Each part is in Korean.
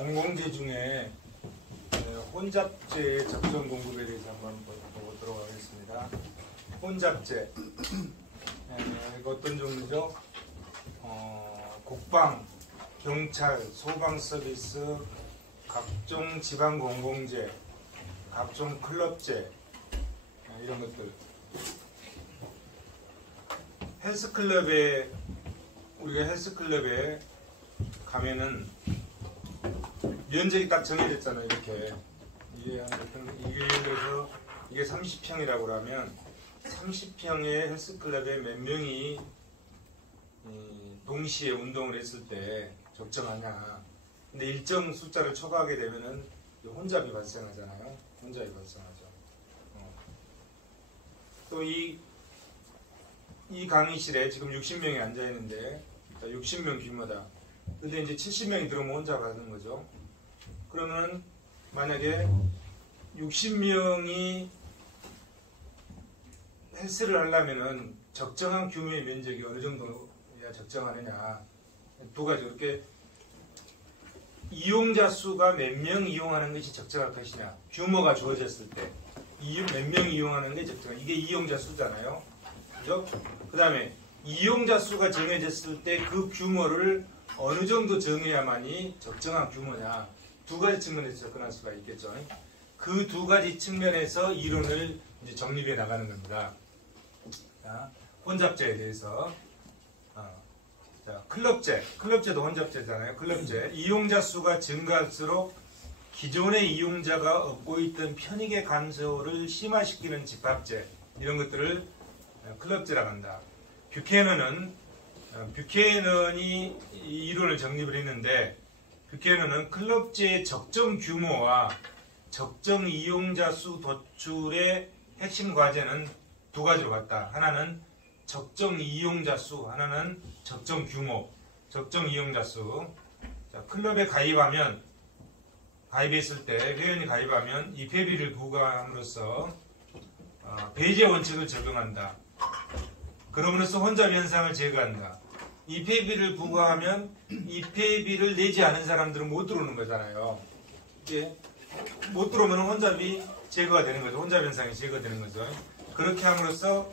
공공재 중에 혼잡재 적정 공급에 대해서 한번 보도록 하겠습니다. 혼잡재 이거 어떤 종류죠? 국방, 경찰, 소방 서비스, 각종 지방 공공재, 각종 클럽재 이런 것들. 우리가 헬스클럽에 가면은 면적이 딱 정해졌잖아요. 이렇게 이게 예를 들어서 이게 30평이라고 하면 30평의 헬스클럽에 몇 명이 동시에 운동을 했을 때 적정하냐. 근데 일정 숫자를 초과하게 되면은 혼잡이 발생하잖아요. 혼잡이 발생하죠. 또 이 강의실에 지금 60명이 앉아 있는데 60명 규모다. 근데 이제 70명이 들어오면 혼잡 하는 거죠. 그러면 만약에 60명이 헬스를 하려면은 적정한 규모의 면적이 어느 정도야 적정하느냐. 두 가지. 이렇게 이용자 수가 몇 명 이용하는 것이 적정할 것이냐. 규모가 주어졌을 때 몇 명 이용하는 게 적정한. 이게 이용자 수잖아요. 그죠? 그 다음에 이용자 수가 정해졌을 때 그 규모를 어느 정도 정해야만이 적정한 규모냐. 두 가지 측면에서 접근할 수가 있겠죠. 그 두 가지 측면에서 이론을 이제 정립해 나가는 겁니다. 자, 혼잡재에 대해서. 자, 클럽재도 혼잡재잖아요. 클럽재. 이용자 수가 증가할수록 기존의 이용자가 얻고 있던 편익의 감소를 심화시키는 집합재. 이런 것들을 클럽재라고 한다. 뷰캐넌이 이 이론을 정립을 했는데, 뷰캐넌은 클럽재의 적정 규모와 적정 이용자 수 도출의 핵심 과제는 두 가지로 갔다. 하나는 적정 이용자 수, 하나는 적정 규모, 적정 이용자 수. 자, 클럽에 가입했을 때, 회원이 가입하면 입회비를 부과함으로써 배제 원칙을 적용한다. 그럼으로써 혼잡 현상을 제거한다. 입회비를 부과하면 입회비를 내지 않은 사람들은 못 들어오는 거잖아요. 이제 못 들어오면 혼잡이 제거가 되는 거죠. 혼잡 현상이 제거되는 거죠. 그렇게 함으로써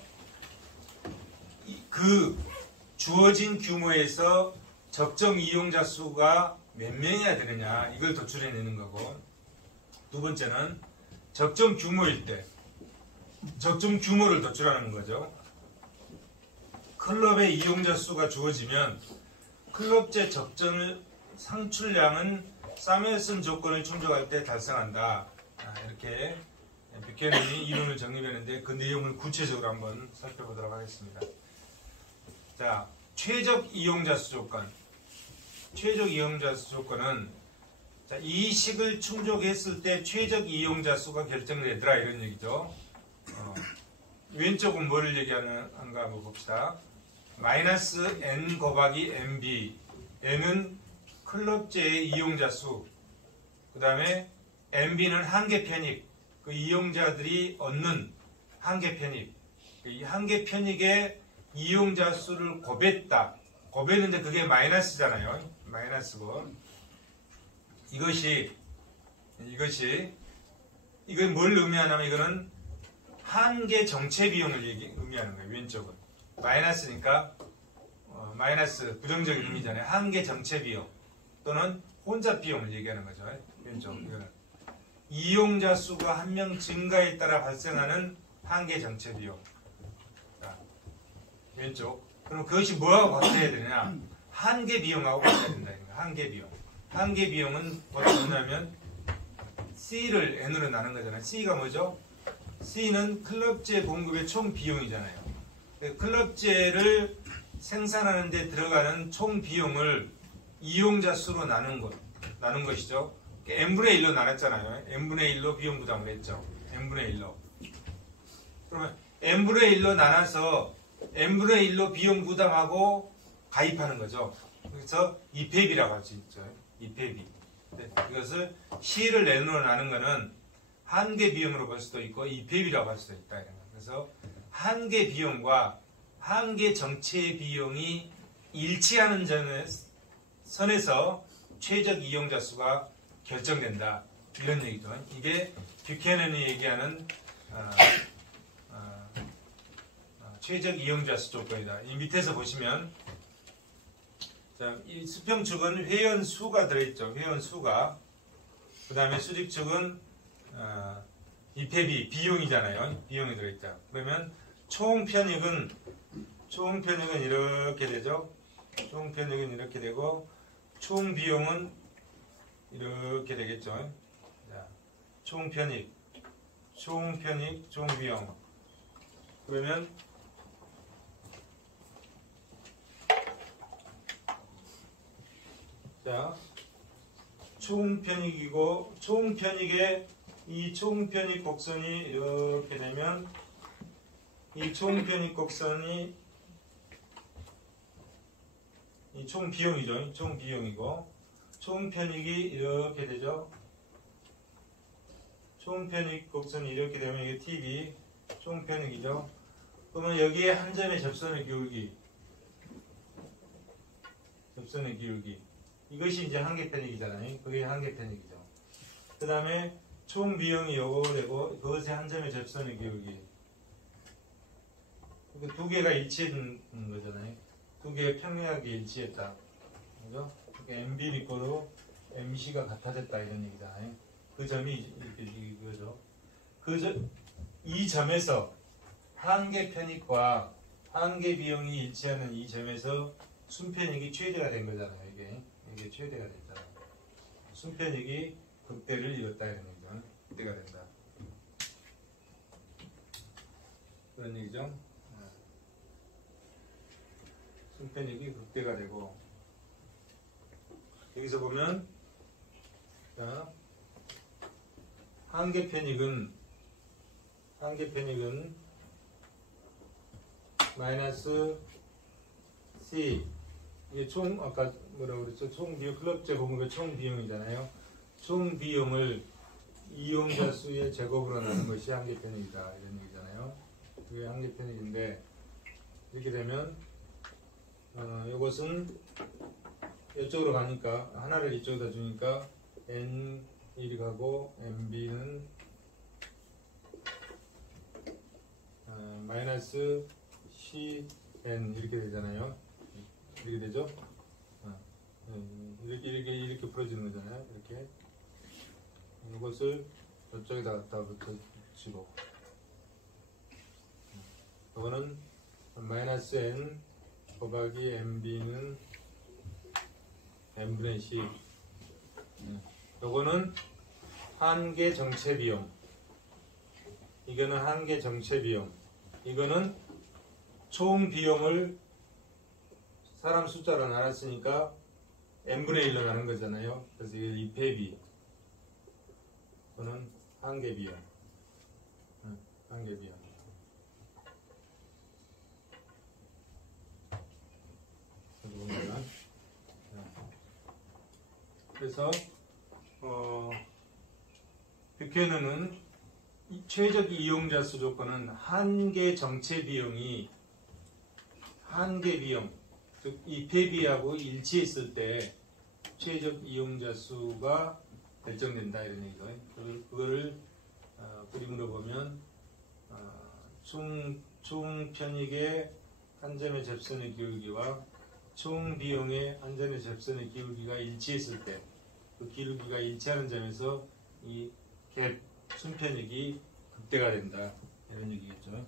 그 주어진 규모에서 적정 이용자 수가 몇 명이야 되느냐, 이걸 도출해내는 거고, 두 번째는 적정 규모일 때 적정 규모를 도출하는 거죠. 클럽의 이용자 수가 주어지면 클럽재 적정 상출량은 사메슨 조건을 충족할 때 달성한다. 이렇게 뷰캐넌이 이론을 정립했는데 그 내용을 구체적으로 한번 살펴보도록 하겠습니다. 자, 최적 이용자 수 조건. 최적 이용자 수 조건은, 자, 이 식을 충족했을 때 최적 이용자 수가 결정되더라, 이런 얘기죠. 왼쪽은 뭐를 얘기하는가 한번 봅시다. 마이너스 n 곱하기 nb. n은 클럽재의 이용자 수, 그 다음에 nb는 한계 편익, 그 이용자들이 얻는 한계 편익. 이 한계 편익의 이용자 수를 곱했다. 곱했는데 그게 마이너스잖아요. 마이너스고. 이건 뭘 의미하냐면, 이거는 한계 정체 비용을 의미하는 거예요. 왼쪽은 마이너스니까 마이너스 부정적인 의미잖아요. 한계 정체 비용 또는 혼잡 비용을 얘기하는 거죠. 왼쪽. 이거는 이용자 수가 한 명 증가에 따라 발생하는 한계 정체 비용. 자, 왼쪽. 그럼 그것이 뭐하고 같아야 되느냐? 한계 비용하고 같아야 된다. 한계 비용. 한계 비용은 뭐냐면 C를 N으로 나눈 거잖아요. C가 뭐죠? C는 클럽재 공급의 총 비용이잖아요. 클럽재를 생산하는 데 들어가는 총 비용을 이용자 수로 나눈 것이죠. n분의 1로 나눴잖아요. n분의 1로 비용 부담을 했죠. n분의 1로. 그러면 n분의 1로 나눠서 n분의 1로 비용 부담하고 가입하는 거죠. 그래서 입회비라고 할 수 있죠. 입회비. 네, 이것을 C를 N으로 나눈 거는 한계 비용으로 볼 수도 있고 입회비라고 할 수도 있다. 그래서 한계 비용과 한계 정체 비용이 일치하는 선에서 최적 이용자 수가 결정된다. 이런 얘기죠. 이게 뷰캐넌이 얘기하는 최적 이용자수 조건이다. 이 밑에서 보시면 자, 이 수평축은 회원수가 들어있죠. 회원수가. 그 다음에 수직축은 입회비, 비용이잖아요. 비용이 들어있다. 그러면 총편익은 이렇게 되죠. 총편익은 이렇게 되고 총비용은 이렇게 되겠죠. 자, 총편익, 총비용. 그러면 자, 총편익이고 총편익에 이 총편익 곡선이 이렇게 되면 이 총편익 곡선이 이 총비용이죠. 총비용이고 총편익이 이렇게 되죠. 총편익 곡선이 이렇게 되면 이게 TV 총편익이죠. 그러면 여기에 한 점의 접선의 기울기 이것이 이제 한계편익이잖아요. 그게 한계편익이죠. 그 다음에 총비용이 요거 되고 그것의 한 점의 접선의 기울기 두 개가 일치했는 거잖아요. 두 개가 평행하게 일치했다. 그죠? MB 리코로 MC가 같아졌다 이런 얘기잖아요. 그 점이 이렇게 이거죠. 이 점에서 한계 편익과 한계 비용이 일치하는 이 점에서 순편익이 최대가 된 거잖아요. 이게 최대가 됐잖아요. 순편익이 극대를 이뤘다 이런 얘기죠. 극대가 된다. 그런 얘기죠. 순편익이 극대가 되고 여기서 보면 자, 한계편익은 마이너스 C 이게 총 아까 뭐라고 그랬죠? 총비용 클럽제 공급의 총비용이잖아요. 총비용을 이용자 수의 제곱으로 나눈 것이 한계편익이다 이런 얘기잖아요. 그게 한계편익인데 이렇게 되면 이것은 이쪽으로 가니까 하나를 이쪽에다 주니까 N1이 가고 MB는 마이너스 CN 이렇게 되잖아요. 이렇게 되죠? 이렇게 풀어지는 거잖아요. 이렇게 이것을 이쪽에다 갖다 붙이고 이거는 마이너스 N 곱하기 MB는 N분의 C 요거는 한계 정체 비용 이거는 한계 정체 비용 이거는 총 비용을 사람 숫자로 나눴으니까 n분의 1로 나눈 거잖아요. 그래서 이게 입회비 이거는 한계 비용 한계 비용 그래서 뷰캐넌은 최적 이용자 수 조건은 한계 정체 비용이 한계 비용 즉 입회비하고 일치했을 때 최적 이용자 수가 결정된다 이런 얘기죠. 그거를 그림으로 보면 총 편익의 한 점의 접선의 기울기와 총 비용의 한 점의 접선의 기울기가 일치했을 때 그 기울기가 일치하는 점에서 이 갭 순편익이 극대가 된다 이런 얘기겠죠.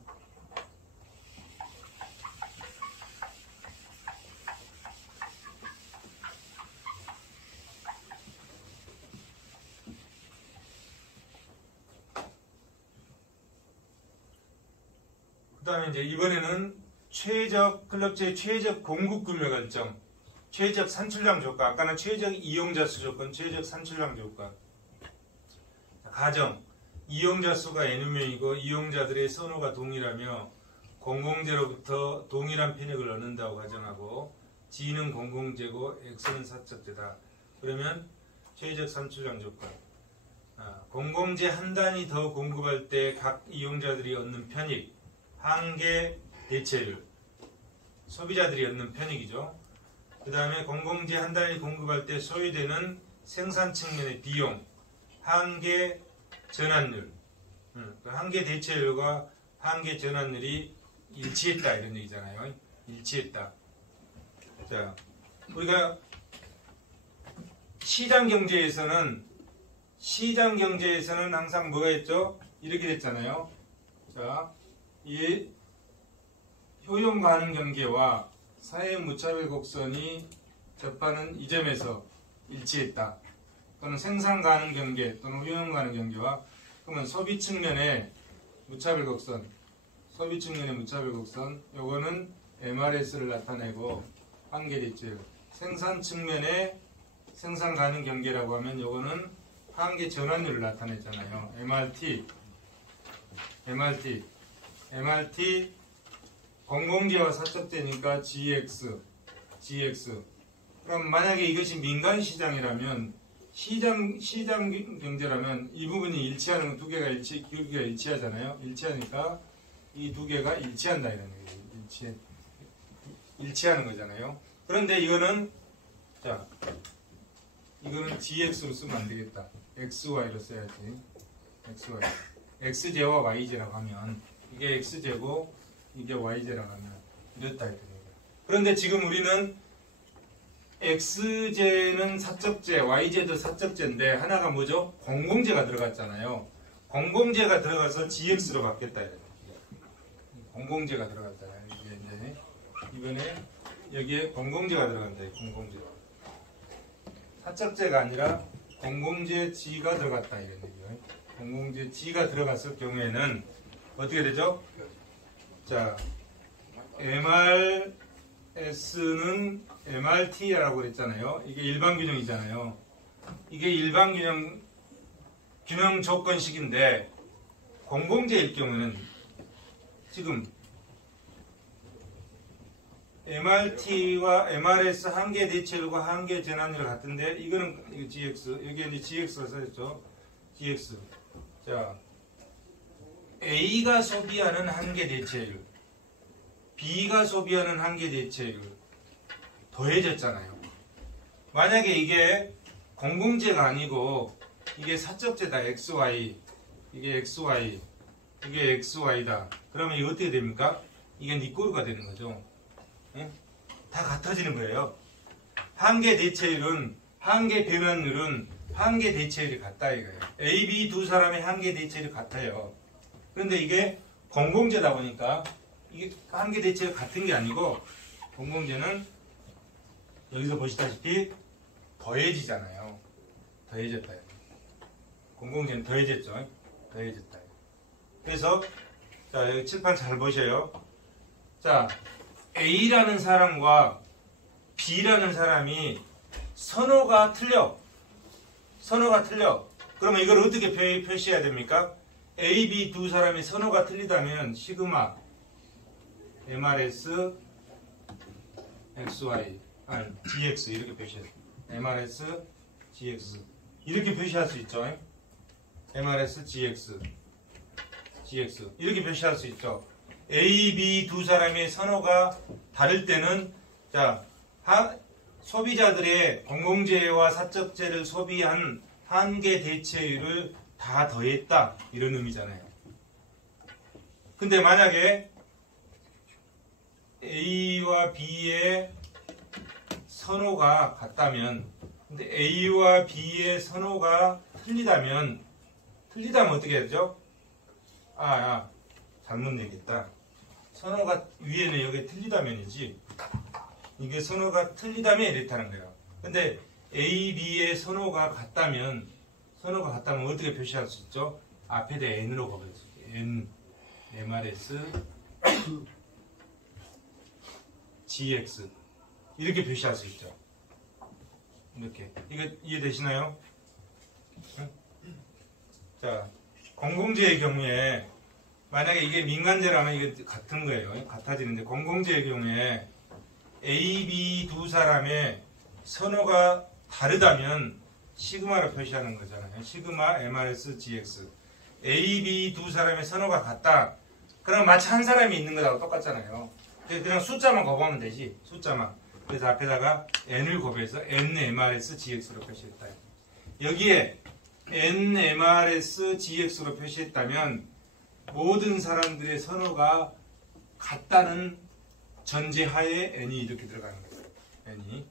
그 다음에 이제 이번에는 클럽제의 최적 공급 구매 결정, 최적 산출량 조건, 아까는 최적 이용자 수 조건, 최적 산출량 조건. 가정, 이용자 수가 n명이고 이용자들의 선호가 동일하며 공공재로부터 동일한 편익을 얻는다고 가정하고 G는 공공재고 X는 사적재다. 그러면 최적 산출량 조건. 공공재 한 단위 더 공급할 때 각 이용자들이 얻는 편익, 한계 대체율, 소비자들이 얻는 편익이죠. 그 다음에 공공재 한 단위 공급할 때 소요되는 생산 측면의 비용, 한계 전환율, 한계 대체율과 한계 전환율이 일치했다 이런 얘기잖아요. 일치했다. 자, 우리가 시장 경제에서는 항상 뭐가 있죠? 이렇게 됐잖아요. 자, 이 효용 가능 경계와 사회 무차별 곡선이 접하는 이 점에서 일치했다. 또는 생산 가능 경계 또는 효용 가능 경계와 그러면 소비 측면의 무차별 곡선, 요거는 MRS를 나타내고 한계 대체율. 생산 측면의 생산 가능 경계라고 하면 요거는 한계 전환율을 나타냈잖아요. MRT 공공재와 사적재니까 GX. 그럼 만약에 이것이 민간 시장이라면 시장 경제라면 이 부분이 일치하는 두 개가 일치하잖아요. 일치하니까 이 두 개가 일치한다 이런 얘기예요. 일치하는 거잖아요. 그런데 이거는 GX로 쓰면 안 되겠다. XY로 써야지. XY. XJ와 YJ라고 하면 이게 XJ고 이게 YJ라고 하면 이렇다 이런 얘기예요. 그런데 지금 우리는 XJ는 사적재, YJ도 사적재인데 하나가 뭐죠? 공공재가 들어갔잖아요. 공공재가 들어가서 GX로 바뀌었다 이런 얘기예요. 공공재가 들어갔잖아요. 이제 이번에 여기에 공공재가 들어간다. 공공재. 사적재가 아니라 공공재 G가 들어갔다 이런 얘기예요. 공공재 G가 들어갔을 경우에는 어떻게 되죠? 자, MRS는 MRT라고 그랬잖아요. 이게 일반 균형이잖아요. 이게 일반 균형 조건식인데 공공재일 경우는 지금 MRT와 MRS 한계 대체율과 한계 전환율 같은데 이거는 이거 GX 여기에 이제 GX가 써있죠. GX. 자, A가 소비하는 한계 대체율, B가 소비하는 한계 대체율 더해졌잖아요. 만약에 이게 공공재가 아니고 이게 사적재다. XY 이게 XY 이게 XY다. 그러면 이거 어떻게 됩니까? 이게 니꼬르가 되는 거죠. 예? 다 같아지는 거예요. 한계 대체율은 한계 변환율은 한계 대체율이 같다 이거예요. A, B 두 사람의 한계 대체율이 같아요. 그런데 이게 공공재다 보니까 이게 한계 대체율 같은 게 아니고 공공재는 여기서 보시다시피 더해지잖아요. 더해졌다. 공공재는 더해졌죠. 더해졌다. 그래서 자 여기 칠판 잘 보셔요. 자 A라는 사람과 B라는 사람이 선호가 틀려. 그러면 이걸 어떻게 표시해야 됩니까? A, B 두 사람이 선호가 틀리다면 시그마 MRS XY GX 이렇게 표시해요. MRS GX 이렇게 표시할 수 있죠. MRS GX 이렇게 표시할 수 있죠. A, B 두 사람의 선호가 다를 때는 자 소비자들의 공공재와 사적재를 소비한 한계 대체율을 다 더했다 이런 의미잖아요. 근데 만약에 A와 B의 선호가 같다면 근데 A와 B의 선호가 틀리다면 어떻게 해야 되죠? 잘못 얘기했다. 선호가 위에는 여기 틀리다면이지 이게 선호가 틀리다면 이렇다는 거예요. 근데 A, B의 선호가 같다면 어떻게 표시할 수 있죠? 앞에다 N으로 가볼 수 있죠. N, MRS, GX 이렇게 표시할 수 있죠. 이렇게 이거 이해되시나요? 자, 공공재의 경우에 만약에 이게 민간재라면 이게 같은 거예요. 같아지는데 공공재의 경우에 A, B 두 사람의 선호가 다르다면 시그마로 표시하는 거잖아요. 시그마 MRS GX. A, B 두 사람의 선호가 같다. 그럼 마치 한 사람이 있는 거하고 똑같잖아요. 그냥 숫자만 곱하면 되지. 숫자만. 그래서 앞에다가 N을 곱해서 N MRS GX로 표시했다. 여기에 NMRS GX로 표시했다면 모든 사람들의 선호가 같다는 전제하에 N이 이렇게 들어가는 거예요. N이.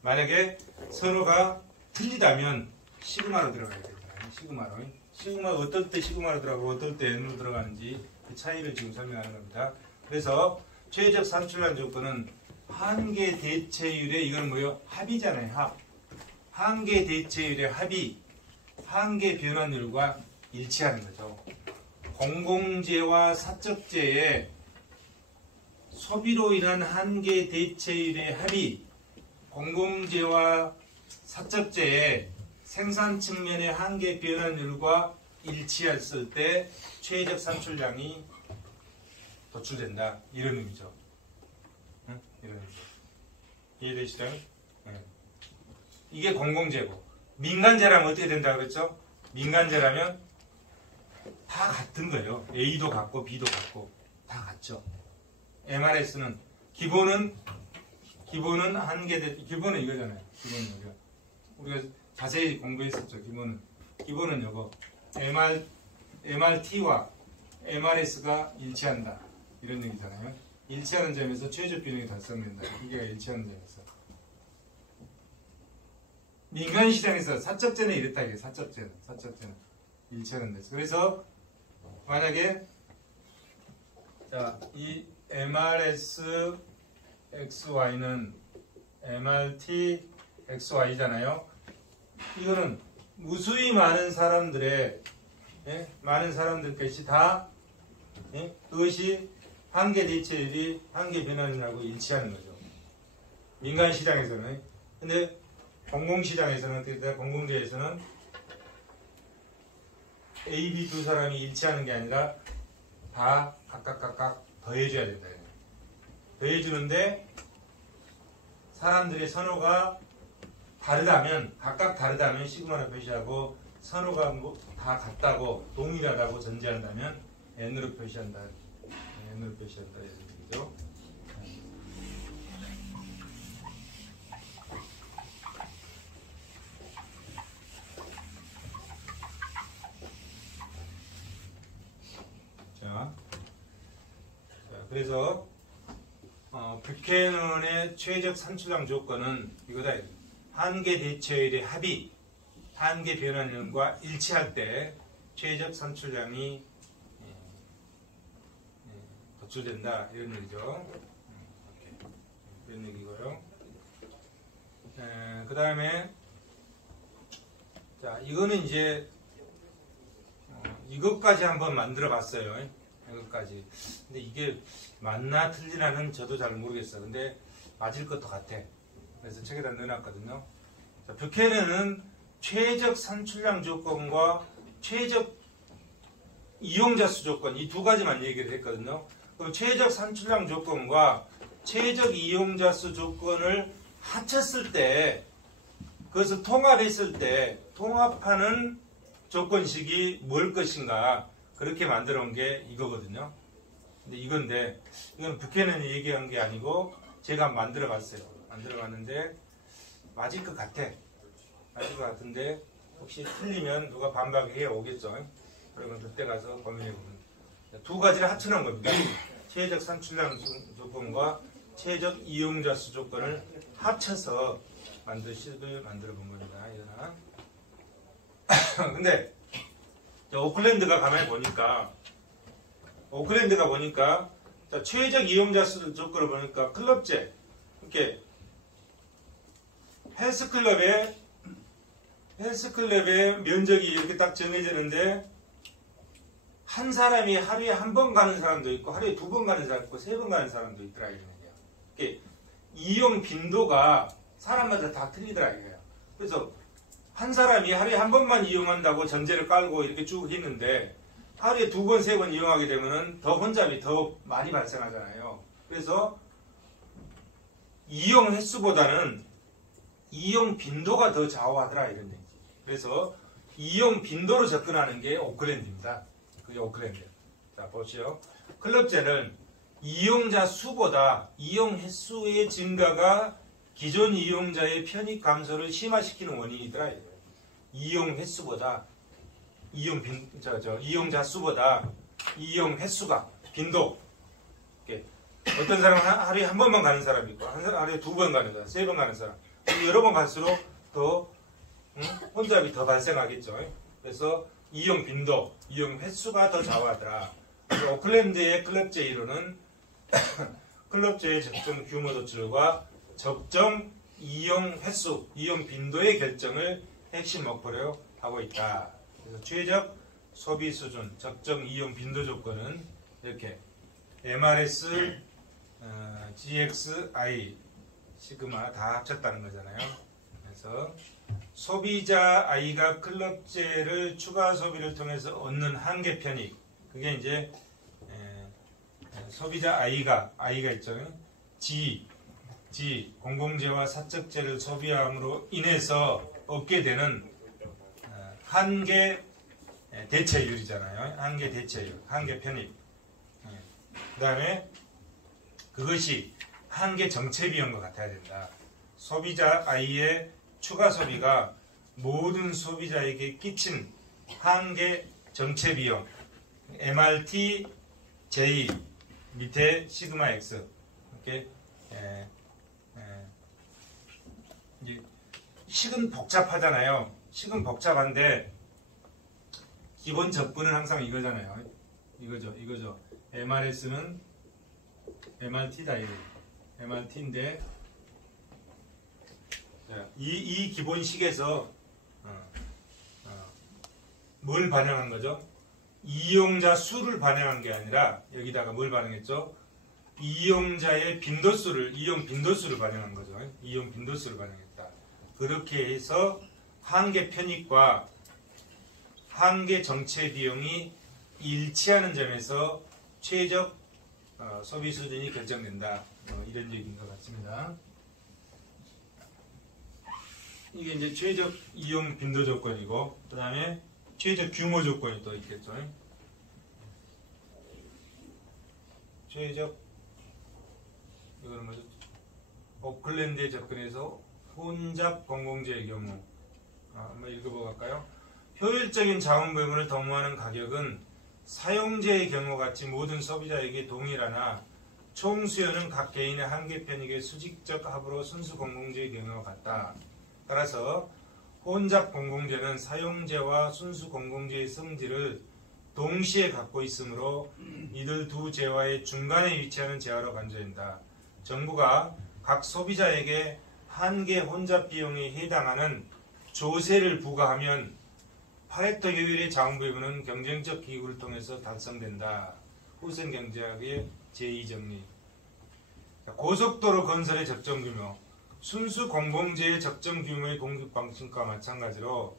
만약에 선호가 틀리다면 시그마로 들어가야 됩니다. 시그마로. 시그마가 어떨 때 시그마로 들어가고 어떨 때 N으로 들어가는지 그 차이를 지금 설명하는 겁니다. 그래서 최적 산출량 조건은 한계 대체율의 이건 뭐예요? 합이잖아요. 합. 한계 대체율의 합이 한계 변환율과 일치하는 거죠. 공공재와 사적재의 소비로 인한 한계 대체율의 합이 공공재와 사적재의 생산 측면의 한계 변환율과 일치했을 때 최적 산출량이 도출된다. 이런 의미죠. 응? 이런 의미죠. 이해되시죠? 네. 이게 공공재고 민간재라면 어떻게 된다 그랬죠? 민간재라면 다 같은 거예요. A도 같고 B도 같고 다 같죠. MRS는 기본은 한계 기본은 이거잖아요. 기본은 이거. 우리가 자세히 공부했었죠. 기본은 이거 MRT와 MRS가 일치한다. 이런 얘기잖아요. 일치하는 점에서 최적 균형이 달성된다. 이게 일치하는 점에서. 민간 시장에서 사적재는 이랬다. 이게 사적재는 일치하는 데서. 그래서 만약에 자, 이 MRS XY는 MRT XY잖아요. 이거는 무수히 많은 사람들의 많은 사람들께서 다 그것이 한계 대체율이 한계 변환이라고 일치하는 거죠. 민간 시장에서는. 근데 공공시장에서는 어떻게 돼? 공공재에서는 A, B 두 사람이 일치하는 게 아니라 다 각각 더해줘야 된다. 더해주는데 사람들의 선호가 다르다면 각각 다르다면 시그마로 표시하고 선호가 다 같다고 동일하다고 전제한다면 N으로 표시한다. N으로 표시한다. 이런 얘기죠. 자, 그래서 뷰캐넌의 최적 산출량 조건은 이거다. 한계 대체율의 합이 한계 변환율과 일치할 때 최적 산출량이 도출된다. 이런 얘기죠. 이런 얘기고요. 그 다음에 자, 이거는 이제 이것까지 한번 만들어 봤어요. 이것까지. 근데 이게 맞나 틀리나는 저도 잘 모르겠어. 근데 맞을 것도 같아. 그래서 책에다 넣어놨거든요. 자, 뷰캐넌은 최적 산출량 조건과 최적 이용자 수 조건 이 두 가지만 얘기를 했거든요. 그럼 최적 산출량 조건과 최적 이용자 수 조건을 합쳤을 때 그것을 통합했을 때 통합하는 조건식이 뭘 것인가 그렇게 만들어 온 게 이거거든요. 근데 이건 뷰캐넌이 얘기한 게 아니고 제가 만들어 봤어요. 만들어 봤는데 맞을 것 같아. 맞을 것 같은데 혹시 틀리면 누가 반박해 오겠죠. 그러면 그때 가서 고민해 보면 두 가지를 합쳐놓은 겁니다. 최적 산출량 조건과 최적 이용자 수 조건을 합쳐서 식을 만들어 본 겁니다. 이거는. 근데 오클랜드가 가만히 보니까 자, 최적 이용자 수 조건을 보니까 클럽제 이렇게 헬스클럽의 면적이 이렇게 딱 정해지는데 한 사람이 하루에 한 번 가는 사람도 있고 하루에 두 번 가는 사람도 있고 세 번 가는 사람도 있더라 이게 이용 빈도가 사람마다 다 틀리더라 이거예요. 그래서 한 사람이 하루에 한 번만 이용한다고 전제를 깔고 이렇게 쭉 했는데 하루에 두 번, 세 번 이용하게 되면은 더 혼잡이 더 많이 발생하잖아요. 그래서 이용 횟수보다는 이용 빈도가 더 좌우하더라 이런 얘기지. 그래서 이용 빈도로 접근하는 게 오클랜드입니다. 그게 오클랜드. 자 보시오. 클럽제는 이용자 수보다 이용 횟수의 증가가 기존 이용자의 편익 감소를 심화시키는 원인이더라. 이용 횟수보다 이용자 수보다 이용 횟수가 빈도 이렇게 어떤 사람은 하루에 한 번만 가는 사람이 있고 하루에 2번 가는 사람, 3번 가는 사람 여러 번 갈수록 더 혼잡이 더 발생하겠죠. 그래서 이용 빈도, 이용 횟수가 더 좌우하더라. 오클랜드의 클럽제 이론은 클럽제의 적정 규모 도출과 적정 이용 횟수, 이용 빈도의 결정을 핵심 목표로 하고 있다. 그래서 최적 소비 수준, 적정 이용 빈도 조건은 이렇게 MRS, GXI, 시그마 다 합쳤다는 거잖아요. 그래서 소비자 I가 클럽제를 추가 소비를 통해서 얻는 한계 편익, 그게 이제 소비자 I가 있죠. G, 공공재와 사적재를 소비함으로 인해서 얻게 되는 한계 대체율이잖아요. 한계 대체율, 한계 편익. 그 다음에 그것이 한계 정체 비용과 같아야 된다. 소비자 I의 추가 소비가 모든 소비자에게 끼친 한계 정체 비용, MRT J 밑에 시그마 X 이렇게 이제 식은 복잡하잖아요. 식은 복잡한데 기본 접근은 항상 이거잖아요. 이거죠. MRS는 MRT다. MRT인데 이 기본식에서 뭘 반영한 거죠? 이용자 수를 반영한 게 아니라 여기다가 뭘 반영했죠? 이용자의 빈도수를, 이용 빈도수를 반영한 거죠. 이용 빈도수를 반영했다. 그렇게 해서 한계 편익과 한계 정체 비용이 일치하는 점에서 최적 소비 수준이 결정된다. 이런 얘기인 것 같습니다. 이게 이제 최적 이용 빈도 조건이고, 그 다음에 최적 규모 조건이 또 있겠죠. 최적, 이거는 뭐죠? 오클랜드에 접근해서 혼잡 공공재의 경우. 한번 읽어보고 갈까요? 효율적인 자원 배분을 도모하는 가격은 사용자의 경우같이 모든 소비자에게 동일하나 총 수요는 각 개인의 한계 편익의 수직적 합으로 순수 공공재의 경우와 같다. 따라서 혼잡 공공재는 사용재와 순수 공공재의 성질을 동시에 갖고 있으므로 이들 두 재화의 중간에 위치하는 재화로 간주된다. 정부가 각 소비자에게 한계 혼잡 비용에 해당하는 조세를 부과하면 파레토 효율의 자원 배분은 경쟁적 기구를 통해서 달성된다. 후sen 경제학의 제2정리. 고속도로 건설의 적정 규모. 순수 공공재의 적정 규모의 공급 방식과 마찬가지로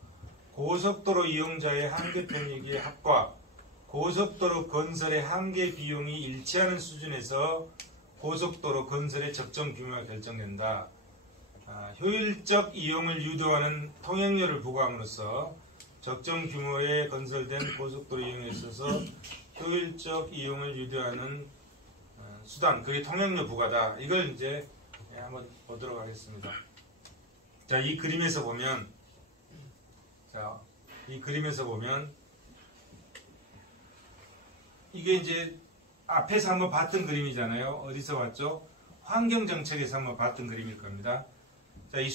고속도로 이용자의 한계 편익의 합과 고속도로 건설의 한계 비용이 일치하는 수준에서 고속도로 건설의 적정 규모가 결정된다. 효율적 이용을 유도하는 통행료를 부과함으로써 적정 규모의 건설된 고속도로 이용에 있어서 효율적 이용을 유도하는 수단, 그게 통행료 부과다. 이걸 이제 한번 보도록 하겠습니다. 자, 이 그림에서 보면, 이게 이제 앞에서 한번 봤던 그림이잖아요. 어디서 봤죠? 환경정책에서 한번 봤던 그림일 겁니다. 자, 이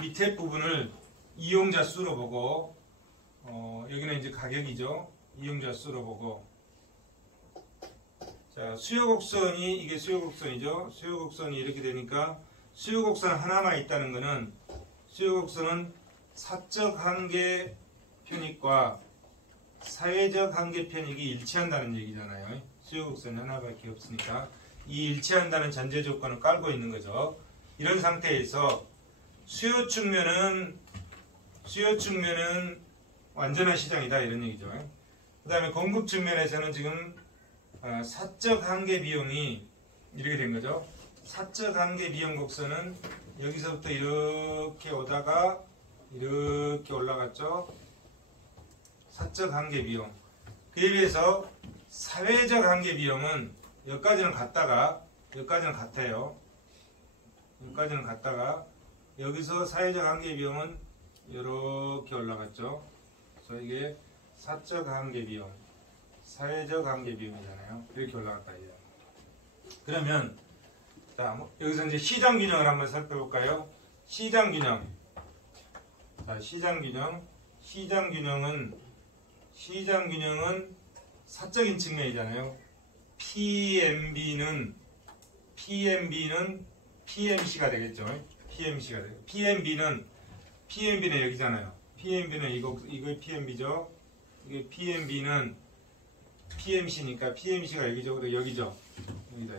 밑에 부분을 이용자 수로 보고, 여기는 이제 가격이죠. 이용자 수로 보고, 자, 수요곡선이, 이게 수요곡선이죠. 수요곡선이 이렇게 되니까, 수요곡선 하나만 있다는 것은, 수요곡선은 사적 한계 편익과 사회적 한계 편익이 일치한다는 얘기잖아요. 수요곡선 하나밖에 없으니까. 이 일치한다는 전제 조건을 깔고 있는 거죠. 이런 상태에서 수요 측면은 완전한 시장이다. 이런 얘기죠. 그 다음에 공급 측면에서는 지금 사적 한계 비용이 이렇게 된 거죠. 사적 한계 비용 곡선은 여기서부터 이렇게 오다가 이렇게 올라갔죠. 사적 한계 비용. 그에 비해서 사회적 한계 비용은 여기까지는 갔다가 여기까지는 같아요. 여기까지는 갔다가 여기서 사회적 한계 비용은 이렇게 올라갔죠. 그래서 이게 사적 한계 비용, 사회적 한계 비용이잖아요. 이렇게 올라갔다 이제. 그러면 자, 여기서 이제 시장 균형을 한번 살펴볼까요? 시장 균형. 자, 시장 균형은 사적인 측면이잖아요. PMB는 PMC가 되겠죠. PMC가 돼요. PMB는 여기잖아요. PMB는 이거 PMB죠. 이게 PMB는 PMC니까 PMC가 여기죠. 여기죠. 여기다.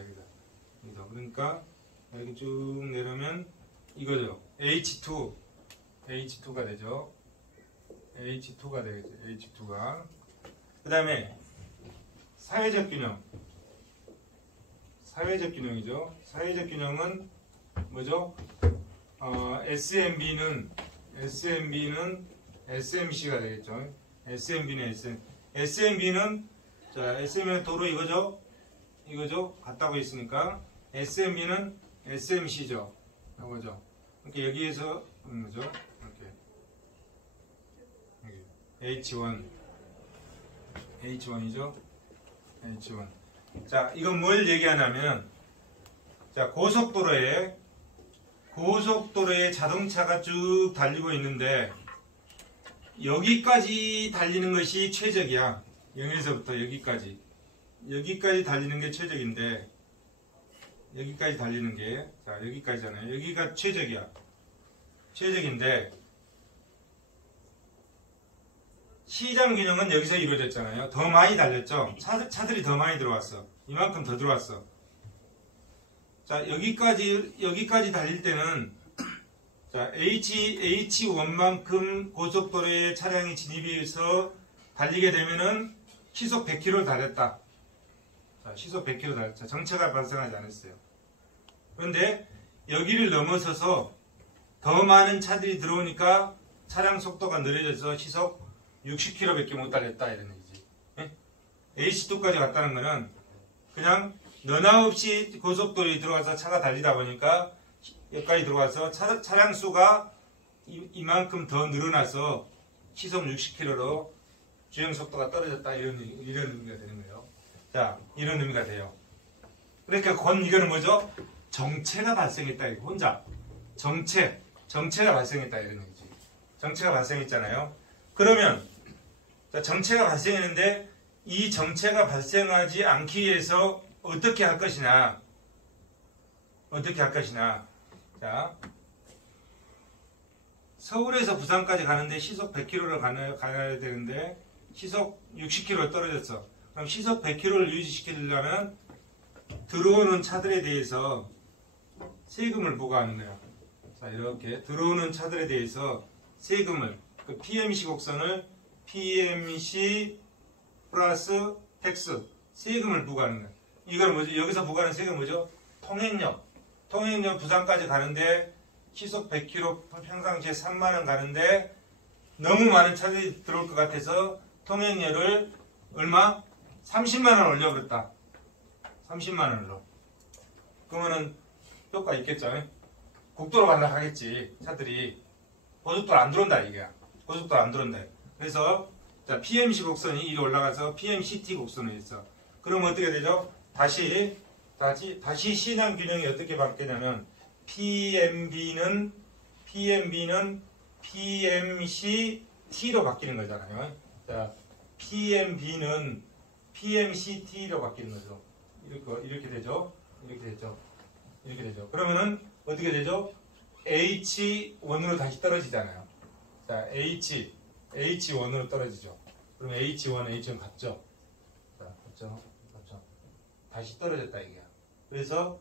그러니까 이렇게 쭉 내려면 이거죠. H2가 되죠. H2가 되겠죠. H2가. 그 다음에 사회적 균형이죠. 사회적 균형은 뭐죠? SMB는 SMC가 되겠죠. SMB는 자, SMB는 도로 이거죠. 같다고 했으니까 SMB는 SMC죠. 이거죠. 이렇게 여기에서 뭐죠? 이렇게 H1이죠. H1. 자, 이건 뭘 얘기하냐면, 자, 고속도로에 자동차가 쭉 달리고 있는데, 여기까지 달리는 것이 최적이야. 0에서부터 여기까지. 여기까지 달리는 게 최적인데, 여기까지 달리는 게, 자, 여기까지잖아요. 여기가 최적이야. 최적인데, 시장 균형은 여기서 이루어졌잖아요. 더 많이 달렸죠. 차들이 더 많이 들어왔어. 이만큼 더 들어왔어. 자, 여기까지 달릴 때는, 자, H1만큼 고속도로에 차량이 진입해서 달리게 되면은 시속 100km를 달렸다. 자, 시속 100km 달렸죠. 정체가 발생하지 않았어요. 그런데 여기를 넘어서서 더 많은 차들이 들어오니까 차량 속도가 느려져서 시속 60km밖에 못 달렸다 이런 얘기지. 예? H2까지 갔다는 거는 그냥 너나 없이 고속도로에 들어가서 차가 달리다 보니까 여기까지 들어가서 차량 수가 이만큼 더 늘어나서 시속 60km로 주행 속도가 떨어졌다 이런 의미가 되는 거예요. 자, 이런 의미가 돼요. 그러니까 이거는 뭐죠? 정체가 발생했다. 이거 혼자 정체가 발생했다 이런 얘기지. 정체가 발생했잖아요. 그러면 자, 정체가 발생했는데 이 정체가 발생하지 않기 위해서 어떻게 할 것이냐. 자, 서울에서 부산까지 가는데 시속 100km를 가야 되는데 시속 60km 떨어졌어. 그럼 시속 100km를 유지시키려면 들어오는 차들에 대해서 세금을 부과하는 거야. 자, 이렇게 들어오는 차들에 대해서 세금을, 그 PMC 곡선을 PMC 플러스 텍스, 세금을 부과하는 거야. 이건 뭐죠? 여기서 부과하는 세금은 뭐죠? 통행료 부산까지 가는데 시속 100km 평상시에 3만원 가는데 너무 많은 차들이 들어올 것 같아서 통행료를 얼마? 30만원 올려버렸다. 30만원으로. 그러면은 효과 있겠죠? 국도로 가려고 하겠지. 차들이. 고속도로 안 들어온다 이게야. 고속도로 안 들어온다. 그래서 자, PMC 곡선이 이리 올라가서 PMCT 곡선이 있어. 그러면 어떻게 되죠? 다시 시장 균형이 어떻게 바뀌냐면 PMB는 PMCT로 바뀌는 거잖아요. 자, PMB는 PMCT로 바뀌는 거죠. 이렇게 되죠. 이렇게 되죠. 그러면은 어떻게 되죠? H1으로 다시 떨어지잖아요. 자, H1으로 떨어지죠. 그럼 H1 같죠? 자, 같죠? 다시 떨어졌다 이게야. 그래서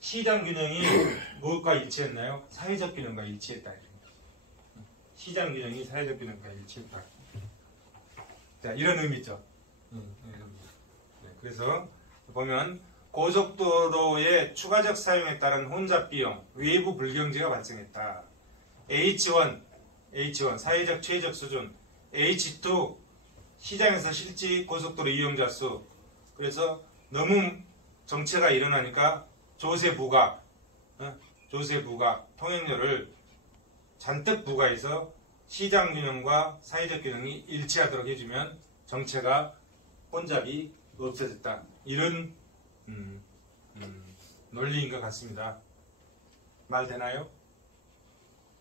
시장 균형이 무엇과 일치했나요? 사회적 균형과 일치했다. 시장 균형이 사회적 균형과 일치했다. 자, 이런 의미죠. 네, 그래서 보면 고속도로의 추가적 사용에 따른 혼잡 비용, 외부 불경제가 발생했다. H1 사회적 최적 수준, H2 시장에서 실제 고속도로 이용자 수. 그래서 너무 정체가 일어나니까 조세 부과 조세 부과, 통행료를 잔뜩 부과해서 시장 균형과 사회적 균형이 일치하도록 해주면 정체가 혼잡이 없어졌다. 이런 논리인 것 같습니다. 말 되나요?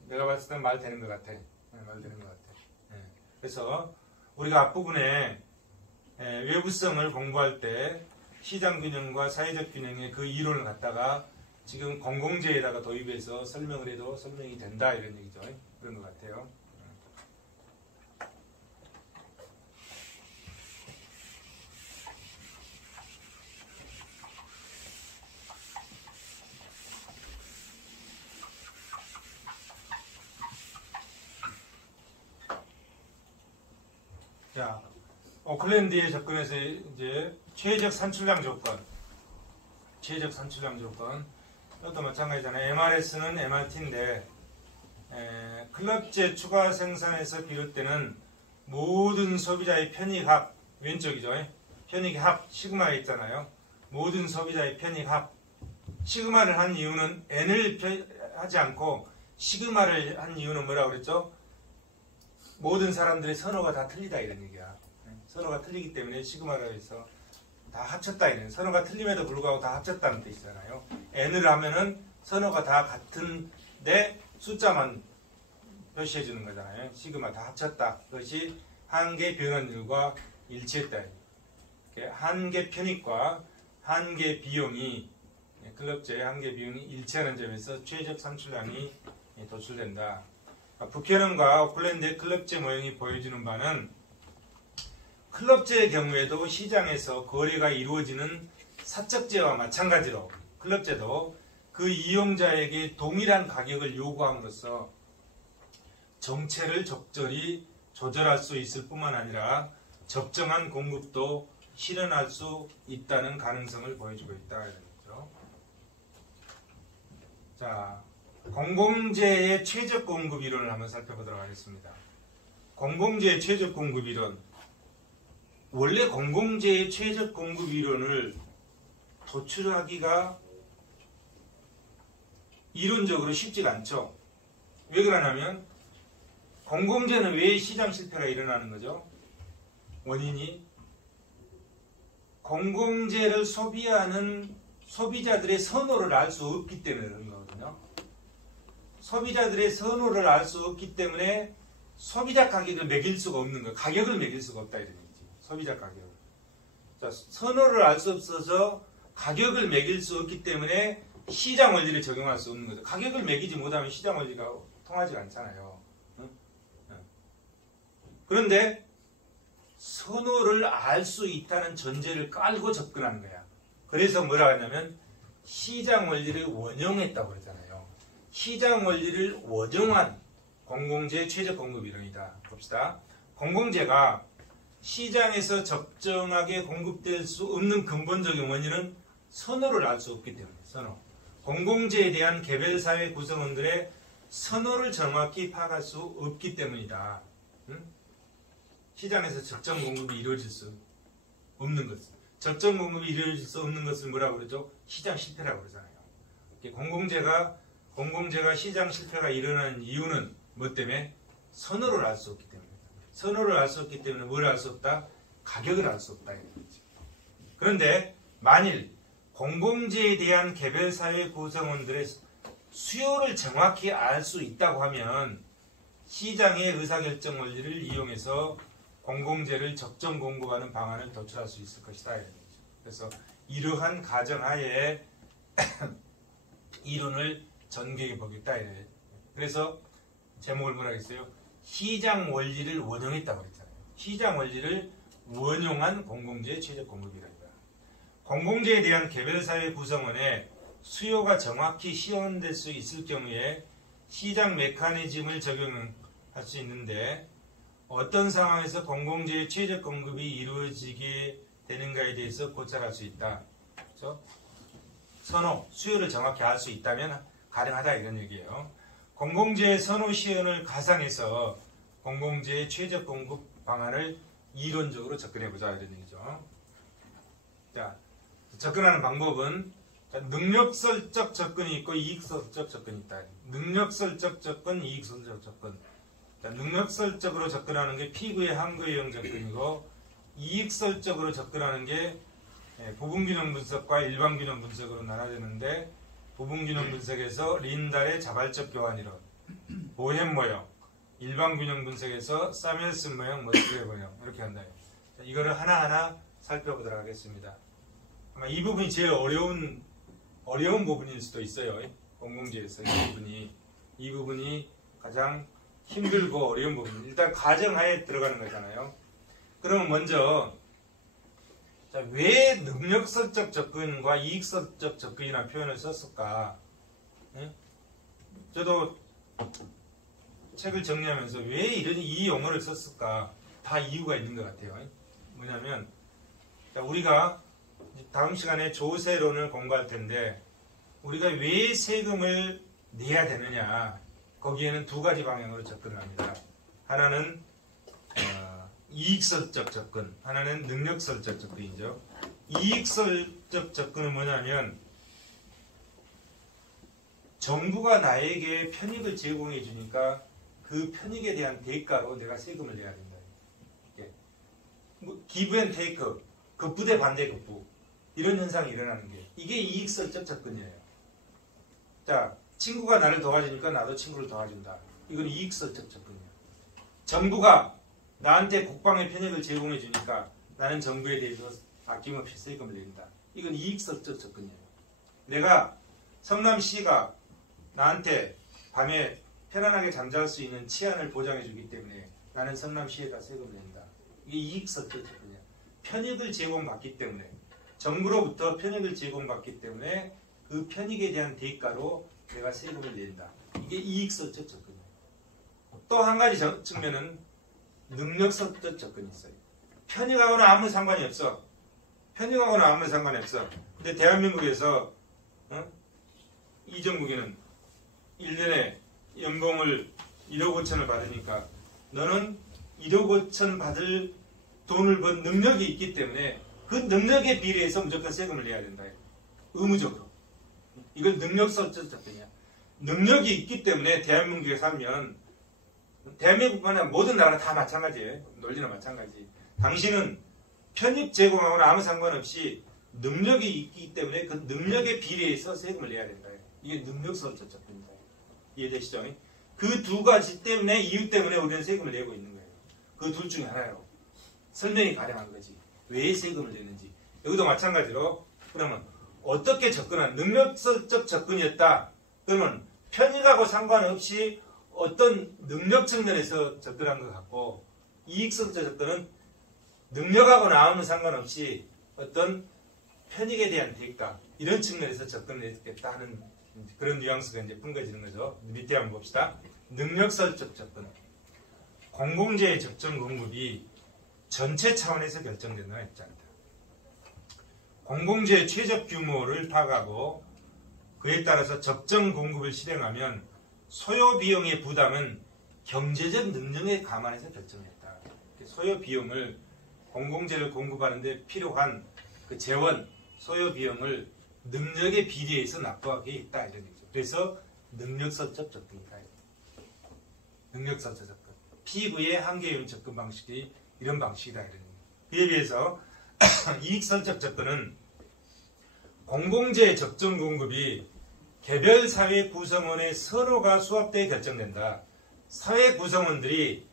내가 봤을 땐 말 되는 것 같아. 말 되는 것 같아. 그래서 우리가 앞부분에 외부성을 공부할 때 시장 균형과 사회적 균형의 그 이론을 갖다가 지금 공공재에다가 도입해서 설명을 해도 설명이 된다 이런 얘기죠. 그런 것 같아요. 자, 오클랜드에 접근해서 이제 최적 산출량 조건, 이것도 마찬가지잖아요. MRS는 MRT인데 클럽제 추가 생산에서 비롯되는 모든 소비자의 편익합, 왼쪽이죠. 편익합, 시그마가 있잖아요. 모든 소비자의 편익합. 시그마를 한 이유는 n을 하지 않고 시그마를 한 이유는 뭐라고 그랬죠? 모든 사람들의 선호가 다 틀리다 이런 얘기야. 선호가 틀리기 때문에 시그마를 해서 다 합쳤다 이런. 선호가 틀림에도 불구하고 다 합쳤다는 뜻이잖아요. n을 하면은 선호가 다 같은데 숫자만 표시해 주는 거잖아요. 시그마 다 합쳤다. 그것이 한계 변환율과 일치했다. 한계 편익과 한계 비용이 클럽제의 한계 비용이 일치하는 점에서 최적 산출량이 도출된다. 북해런과 오클랜드의 클럽제 모형이 보여주는 바는 클럽제의 경우에도 시장에서 거래가 이루어지는 사적제와 마찬가지로 클럽제도 그 이용자에게 동일한 가격을 요구함으로써 정체를 적절히 조절할 수 있을 뿐만 아니라 적정한 공급도 실현할 수 있다는 가능성을 보여주고 있다. 이런 거죠. 자, 공공재의 최적 공급 이론을 한번 살펴보도록 하겠습니다. 공공재의 최적 공급 이론. 원래 공공재의 최적 공급 이론을 도출하기가 이론적으로 쉽지가 않죠. 왜 그러냐면 공공재는 왜 시장 실패가 일어나는 거죠? 원인이 공공재를 소비하는 소비자들의 선호를 알 수 없기 때문에 그런 거거든요. 소비자들의 선호를 알 수 없기 때문에 소비자 가격을 매길 수가 없는 거예요. 가격을 매길 수가 없다 이런 얘기지. 소비자 가격을. 자, 선호를 알 수 없어서 가격을 매길 수 없기 때문에 시장 원리를 적용할 수 없는 거죠. 가격을 매기지 못하면 시장 원리가 통하지 않잖아요. 응? 그런데 선호를 알 수 있다는 전제를 깔고 접근하는 거야. 그래서 뭐라 하냐면 시장 원리를 원용했다고 그러잖아요. 시장 원리를 원용한 공공재 최적 공급 이론이다. 봅시다. 공공재가 시장에서 적정하게 공급될 수 없는 근본적인 원인은 선호를 알 수 없기 때문에 선호. 공공재에 대한 개별사회 구성원들의 선호를 정확히 파악할 수 없기 때문이다. 응? 시장에서 적정 공급이 이루어질 수 없는 것. 적정 공급이 이루어질 수 없는 것을 뭐라고 그러죠? 시장 실패라고 그러잖아요. 공공재가 시장 실패가 일어나는 이유는 뭐 때문에? 선호를 알 수 없기 때문입니다. 선호를 알 수 없기 때문에 뭘 알 수 없다? 가격을 알 수 없다. 그런데 만일 공공재에 대한 개별사회 구성원들의 수요를 정확히 알 수 있다고 하면 시장의 의사결정 원리를 이용해서 공공재를 적정 공급하는 방안을 도출할 수 있을 것이다. 그래서 이러한 가정하에 이론을 전개해 보겠다. 그래서 제목을 뭐라 했어요? 시장 원리를 원용했다고 그랬잖아요. 시장 원리를 원용한 공공재의 최적 공급이란다. 공공재에 대한 개별사회 구성원의 수요가 정확히 시현될 수 있을 경우에 시장 메커니즘을 적용할 수 있는데 어떤 상황에서 공공재의 최적 공급이 이루어지게 되는가에 대해서 고찰할 수 있다. 그렇죠? 선호, 수요를 정확히 알 수 있다면 가능하다 이런 얘기예요. 공공재의 선호 시현을 가상해서 공공재의 최적 공급 방안을 이론적으로 접근해보자 이런 얘기죠. 자, 접근하는 방법은 능력설적 접근이 있고 이익설적 접근이 있다. 능력설적 접근, 이익설적 접근. 능력설적으로 접근하는 게 피구의 항구형 접근이고 이익설적으로 접근하는 게 부분균형 분석과 일반균형 분석으로 나눠지는데 부분균형 분석에서 린달의 자발적 교환이론, 보햄 모형, 일반균형 분석에서 사뮤엘슨 모형, 머스크의 모형 이렇게 한다. 이거를 하나하나 살펴보도록 하겠습니다. 아마 이 부분이 제일 어려운 부분일 수도 있어요. 공공지에서 이 부분이 가장 힘들고 어려운 부분. 일단 가정하에 들어가는 거잖아요. 그러면 먼저 왜 능력설적 접근과 이익설적 접근이라는 표현을 썼을까? 저도 책을 정리하면서 왜 이 용어를 썼을까? 다 이유가 있는 것 같아요. 뭐냐면 우리가 다음 시간에 조세론을 공부할 텐데 우리가 왜 세금을 내야 되느냐, 거기에는 두 가지 방향으로 접근을 합니다. 하나는 이익설적 접근, 하나는 능력설적 접근이죠. 이익설적 접근은 뭐냐면 정부가 나에게 편익을 제공해 주니까 그 편익에 대한 대가로 내가 세금을 내야 된다. 기브 앤 테이크, 급부 대 반대 급부, 이런 현상이 일어나는 게 이게 이익설적 접근이에요. 자, 친구가 나를 도와주니까 나도 친구를 도와준다. 이건 이익설적 접근이에요. 정부가 나한테 국방의 편익을 제공해 주니까 나는 정부에 대해서 아낌없이 세금을 낸다. 이건 이익설적 접근이에요. 내가 성남시가 나한테 밤에 편안하게 잠잘 수 있는 치안을 보장해 주기 때문에 나는 성남시에다 세금을 낸다. 이게 이익설적 접근이에요. 편익을 제공받기 때문에, 정부로부터 편익을 제공받기 때문에 그 편익에 대한 대가로 내가 세금을 낸다. 이게 이익설적 접근이에요. 또 한 가지 측면은 능력설적 접근이 있어요. 편익하고는 아무 상관이 없어. 편익하고는 아무 상관이 없어. 근데 대한민국에서 이정국이는 1년에 연봉을 1억 5천을 받으니까 너는 1억 5천 받을 돈을 번 능력이 있기 때문에 그 능력에 비례해서 무조건 세금을 내야 된다. 의무적으로. 이걸 능력설적 접근이야. 능력이 있기 때문에 대한민국에 살면 대한민국만한 모든 나라 다 마찬가지예요. 논리는 마찬가지. 당신은 편익 제공하고는 아무 상관없이 능력이 있기 때문에 그 능력에 비례해서 세금을 내야 된다. 이게 능력설적 접근이다. 이해되시죠? 그 두 가지 때문에, 이유 때문에 우리는 세금을 내고 있는 거예요. 그 둘 중에 하나요. 설명이 가능한 거지. 왜 세금을 내는지. 여기도 마찬가지로 그러면 어떻게 접근한 능력설적 접근이었다. 그러면 편익하고 상관없이 어떤 능력 측면에서 접근한 것 같고, 이익설적 접근은 능력하고는 아무 상관없이 어떤 편익에 대한 대가, 이런 측면에서 접근을 했겠다 하는 그런 뉘앙스가 이제 풍겨지는 거죠. 밑에 한번 봅시다. 능력설적 접근. 공공재의 적정 공급이 전체 차원에서 결정된다는 입장입니다. 공공재의 최적 규모를 파악하고 그에 따라서 적정 공급을 실행하면 소요 비용의 부담은 경제적 능력에 감안해서 결정했다. 소요 비용을, 공공재를 공급하는 데 필요한 그 재원, 소요 비용을 능력에 비례해서 납부하게 있다. 이런 얘기죠. 그래서 능력설적 접근이다. 능력설적 접근. 피부의 한계율 접근 방식이 이런 방식이다. 이런 얘기죠. 그에 비해서 이익설적 접근은 공공재의 적정 공급이 개별 사회 구성원의 서로가 수합되어 결정된다. 사회 구성원들이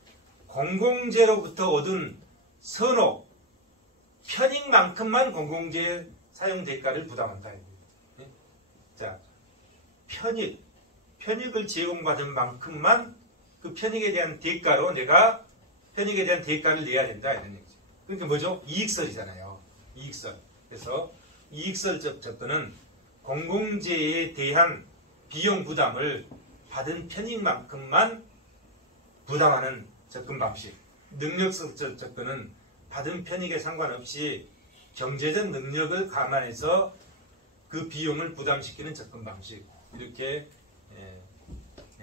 공공재로부터 얻은 선호, 편익만큼만 공공재 사용 대가를 부담한다. 자, 편익을 제공받은 만큼만 그 편익에 대한 대가로 내가 편익에 대한 대가를 내야 된다. 이런 얘기죠. 그러니까 뭐죠? 이익설이잖아요. 이익설. 그래서 이익설적 접근은 공공재에 대한 비용 부담을 받은 편익만큼만 부담하는 접근 방식. 능력설적 접근은 받은 편익에 상관없이 경제적 능력을 감안해서 그 비용을 부담시키는 접근 방식. 이렇게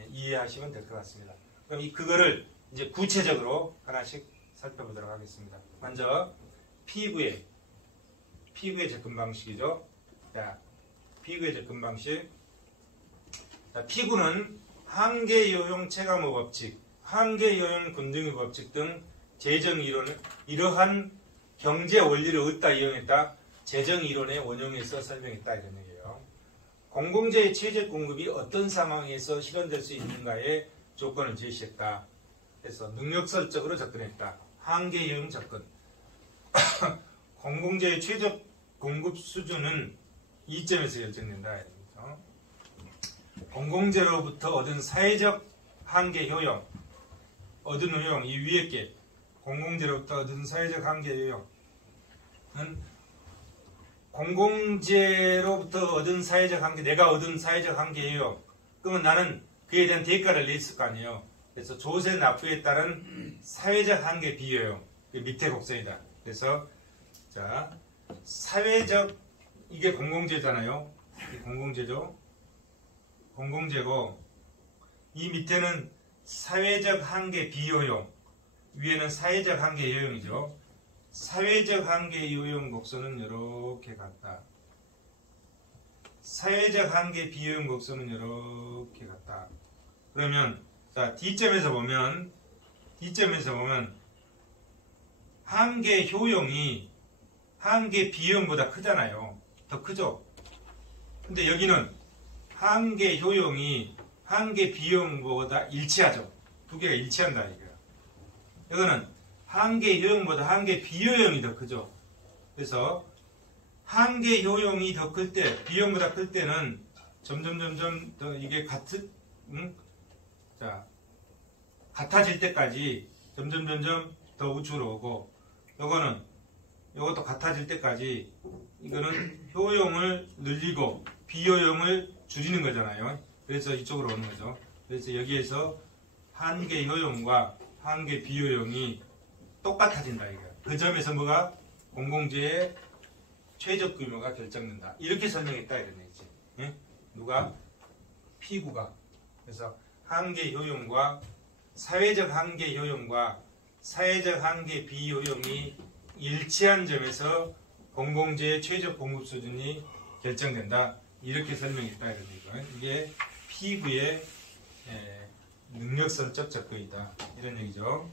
이해하시면 될 것 같습니다. 그럼 그거를 이제 구체적으로 하나씩 살펴보도록 하겠습니다. 먼저 피부의 접근 방식이죠. 자, 피구의 접근 방식. 자, 피구는 한계요용 체감의 법칙, 한계요용 군등의 법칙 등 재정이론을 이러한 경제 원리를 얻다 이용했다. 재정이론의 원용에서 설명했다 이런 얘기예요. 공공재의 최적 공급이 어떤 상황에서 실현될 수 있는가에 조건을 제시했다. 그래서 능력설적으로 접근했다. 한계요용 접근. 공공재의 최적 공급 수준은 이 점에서 결정된다. 공공재로부터 얻은 사회적 한계 효용, 얻은 효용, 이 위에 게 공공재로부터 얻은 사회적 한계 효용은 공공재로부터 얻은 사회적 한계, 내가 얻은 사회적 한계 효용, 그러면 나는 그에 대한 대가를 냈을 거 아니에요. 그래서 조세 납부에 따른 사회적 한계 비효용, 밑에 곡선이다. 그래서 자, 사회적, 이게 공공재잖아요. 이게 공공재죠. 공공재고 이 밑에는 사회적 한계 비효용, 위에는 사회적 한계 효용이죠. 사회적 한계 효용 곡선은 이렇게 같다. 사회적 한계 비효용 곡선은 이렇게 같다. 그러면 자, D점에서 보면 한계 효용이 한계 비용보다 크잖아요. 더 크죠? 근데 여기는 한계 효용이 한계 비용보다 일치하죠. 두 개가 일치한다 이거야. 이거는 한계 효용보다 한계 비효용이 더 크죠. 그래서 한계 효용이 더 클 때, 비용보다 클 때는 점점 더 이게 같아질 때까지 점점 더 우측으로 오고, 요것도 같아질 때까지 이거는 효용을 늘리고 비효용을 줄이는 거잖아요. 그래서 이쪽으로 오는 거죠. 그래서 여기에서 한계 효용과 한계 비효용이 똑같아진다 이거야. 그 점에서 뭐가 공공재의 최적 규모가 결정된다. 이렇게 설명했다 이런 얘기지. 예? 누가? 피구가. 그래서 한계 효용과 사회적 한계 효용과 사회적 한계 비효용이 일치한 점에서 공공재의 최적 공급 수준이 결정된다. 이렇게 설명했다 이런 얘기죠. 이게 피구의 능력설적 접근이다 이런 얘기죠.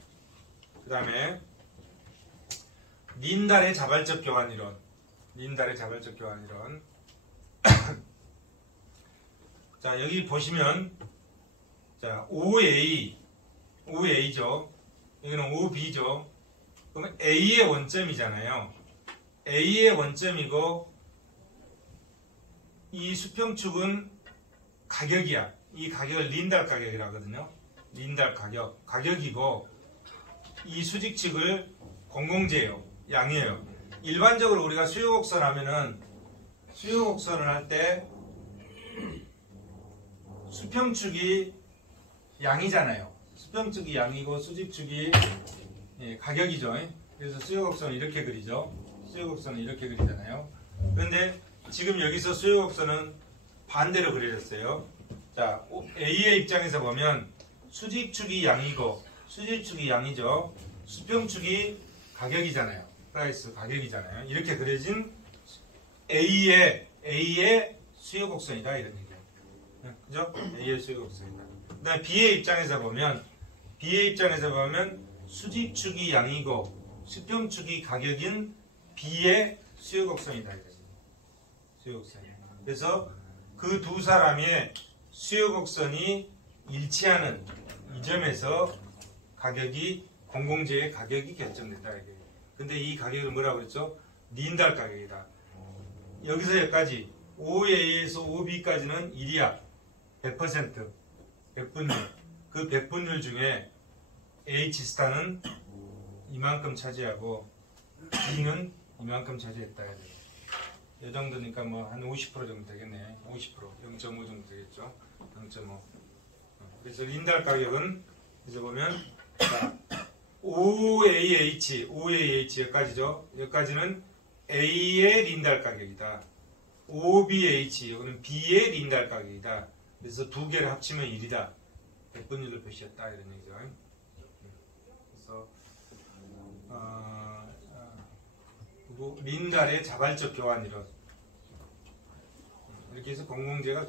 그 다음에 린달의 자발적 교환이론. 린달의 자발적 교환이론. 자, 여기 보시면 자, OA죠. 여기는 OB죠. 그러면 A의 원점이잖아요. A의 원점이고 이 수평축은 가격이야. 이 가격을 린달 가격이라 하거든요. 린달 가격이고 이 수직축을 공공재예요. 양이에요. 일반적으로 우리가 수요곡선 하면은 수요곡선을 할 때 수평축이 양이잖아요. 수평축이 양이고 수직축이 가격이죠. 그래서 수요곡선을 이렇게 그리죠. 수요곡선은 이렇게 그리잖아요. 그런데 지금 여기서 수요곡선은 반대로 그려졌어요. 자, A의 입장에서 보면 수직축이 양이고 수직축이 양이죠. 수평축이 가격이잖아요. 프라이스 가격이잖아요. 이렇게 그려진 A의 수요곡선이다 이런 얘기예요. 그죠? A의 수요곡선이다. 그다음 B의 입장에서 보면 수직축이 양이고 수평축이 가격인 B의 수요곡선이다 이거지. 수요곡선. 그래서 그 두 사람의 수요곡선이 일치하는 이 점에서 가격이 공공재의 가격이 결정된다 이게. 근데 이 가격을 뭐라고 그랬죠? 린달 가격이다. 여기서 여기까지 OA에서 OB까지는 1이야. 100%. 100분율. 그 100분율 중에 H스타는 이만큼 차지하고 B는 이만큼 차지했다. 이 정도니까 뭐 한 50% 정도 되겠네. 50%. 0.5 정도 되겠죠. 0.5. 그래서 린달 가격은 이제 보면 자, OAH 여기까지죠. 여기까지는 A의 린달 가격이다. OBH 여기는 B의 린달 가격이다. 그래서 두 개를 합치면 1이다. 100분율을 표시했다 이런 얘기죠. 그래서 린달의 자발적 교환이론. 이렇게 해서 공공재가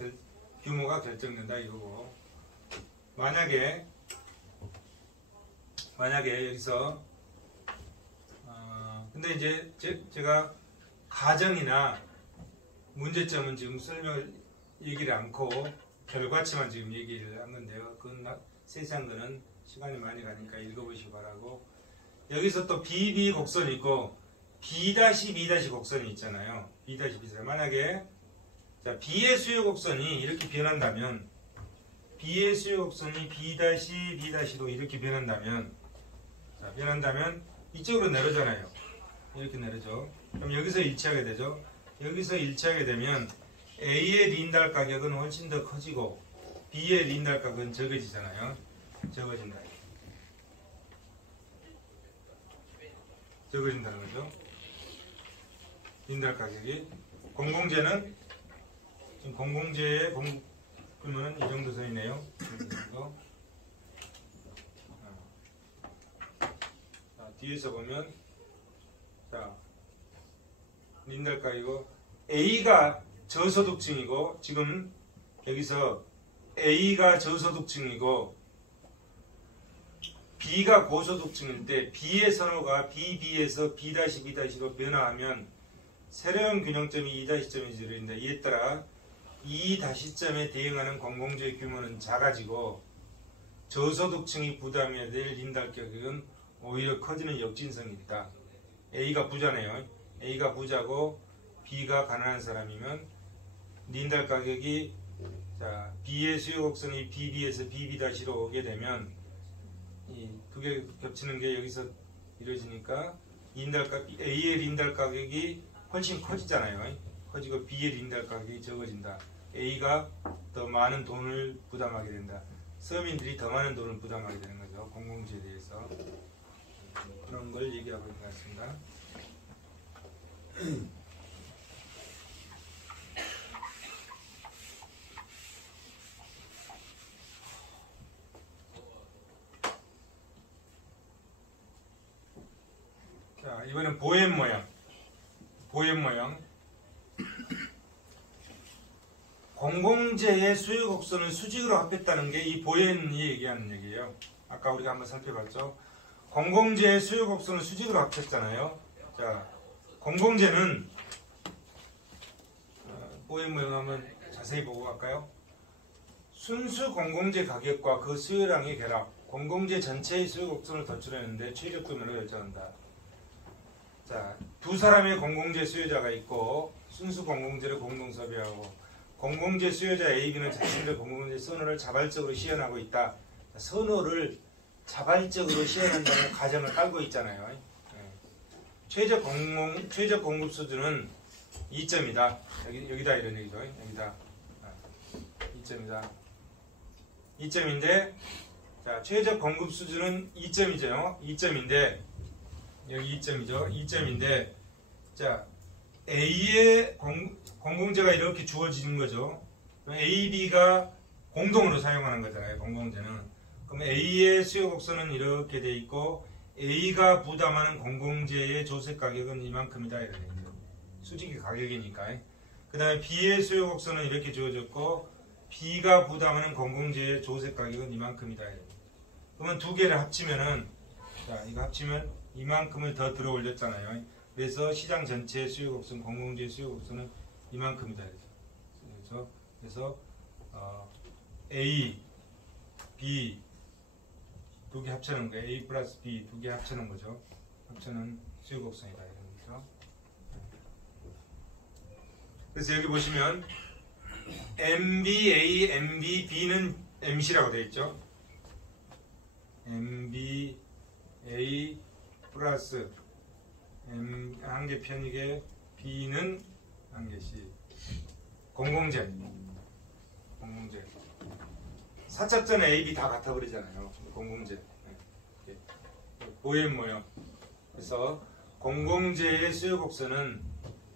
규모가 결정된다 이거고, 만약에 여기서 근데 이제 제가 가정이나 문제점은 지금 얘기를 않고 결과치만 지금 얘기를 한 건데요. 그건 세세한 거는 시간이 많이 가니까 읽어보시기 바라고, 여기서 또 BB 곡선이 있고 B-B' 곡선이 있잖아요. B-B'. 만약에 자, B의 수요 곡선이 이렇게 변한다면, B의 수요 곡선이 B-B'로 이렇게 변한다면, 자, 이쪽으로 내려잖아요. 이렇게 내려죠. 그럼 여기서 일치하게 되죠. 여기서 일치하게 되면 A의 린달 가격은 훨씬 더 커지고 B의 린달 가격은 적어지잖아요. 적어진다는 거죠. 린달 가격이. 공공재는 지금 공공재의 그러면은 이 정도 선이네요. 자, 뒤에서 보면, 자, 린달 가격이고 A가 저소득층이고, 지금 여기서 A가 저소득층이고 B가 고소득층일 때 B의 선호가 BB에서 B-B'로 변화하면 세로형 균형점이 2-점이 이루어진다. 이에 따라 이 다시점에 대응하는 공공재의 규모는 작아지고 저소득층이 부담해야 될 린달 가격은 오히려 커지는 역진성이 있다. A가 부자네요. A가 부자고 B가 가난한 사람이면 린달 가격이, 자, B의 수요 곡선이 BB에서 BB'로 오게 되면 이 두 개 겹치는 게 여기서 이루어지니까 A의 린달 가격이 훨씬 커지잖아요. 커지고 B의 린달 가격이 적어진다. A가 더 많은 돈을 부담하게 된다. 서민들이 더 많은 돈을 부담하게 되는 거죠. 공공재에 대해서. 그런 걸 얘기하고 있는 것 같습니다. 자, 이번엔 보행 모양. 공공재의 수요 곡선을 수직으로 합했다는 게 이 보행이 얘기하는 얘기예요. 아까 우리가 한번 살펴봤죠. 공공재의 수요 곡선을 수직으로 합했잖아요. 자, 공공재는 보행 모양 한번 자세히 보고 갈까요? 순수 공공재 가격과 그 수요량의 결합, 공공재 전체의 수요 곡선을 도출하는데 최적 규모를 결정한다. 자, 두 사람의 공공재 수요자가 있고 순수 공공재를 공동 소비하고, 공공재 수요자 A비는 자신들 공공재 선호를 자발적으로 시행하고 있다. 선호를 자발적으로 시행한다는 가정을 깔고 있잖아요. 네. 최저 공급 수준은 2점이다. 여기다 이런 얘기죠. 여기다 2점이다. 2점인데, 자, 최저 공급 수준은 2점이죠. 2점인데 여기 2점이죠. 2점인데, 자, A의 공공재가 이렇게 주어지는 거죠. A, B가 공동으로 사용하는 거잖아요. 공공재는. 그럼 A의 수요 곡선은 이렇게 돼 있고 A가 부담하는 공공재의 조세 가격은 이만큼이다. 이런 얘기죠. 수직이 가격이니까. 그 다음에 B의 수요 곡선은 이렇게 주어졌고 B가 부담하는 공공재의 조세 가격은 이만큼이다. 이런 얘기죠. 그러면 두 개를 합치면은, 자, 이거 합치면 이만큼을 더 들어 올렸잖아요. 그래서 시장 전체의 수요 곡선, 공공재 수요 곡선은 이만큼이다. 그래서 A, B 두 개 합쳐놓은 거예요. A 플러스 B 두 개 합쳐놓은 거죠. 합쳐놓은 수요 곡선이다. 이런 거죠. 그래서 여기 보시면 MBA, MBB는 MC라고 되어 있죠. MBA 플러스 한 개 편익에 B는 한 개씩. 공공재. 사첩전 A, B 다 같아 버리잖아요. 공공재. 네. 보행 모형. 그래서 공공재의 수요 곡선은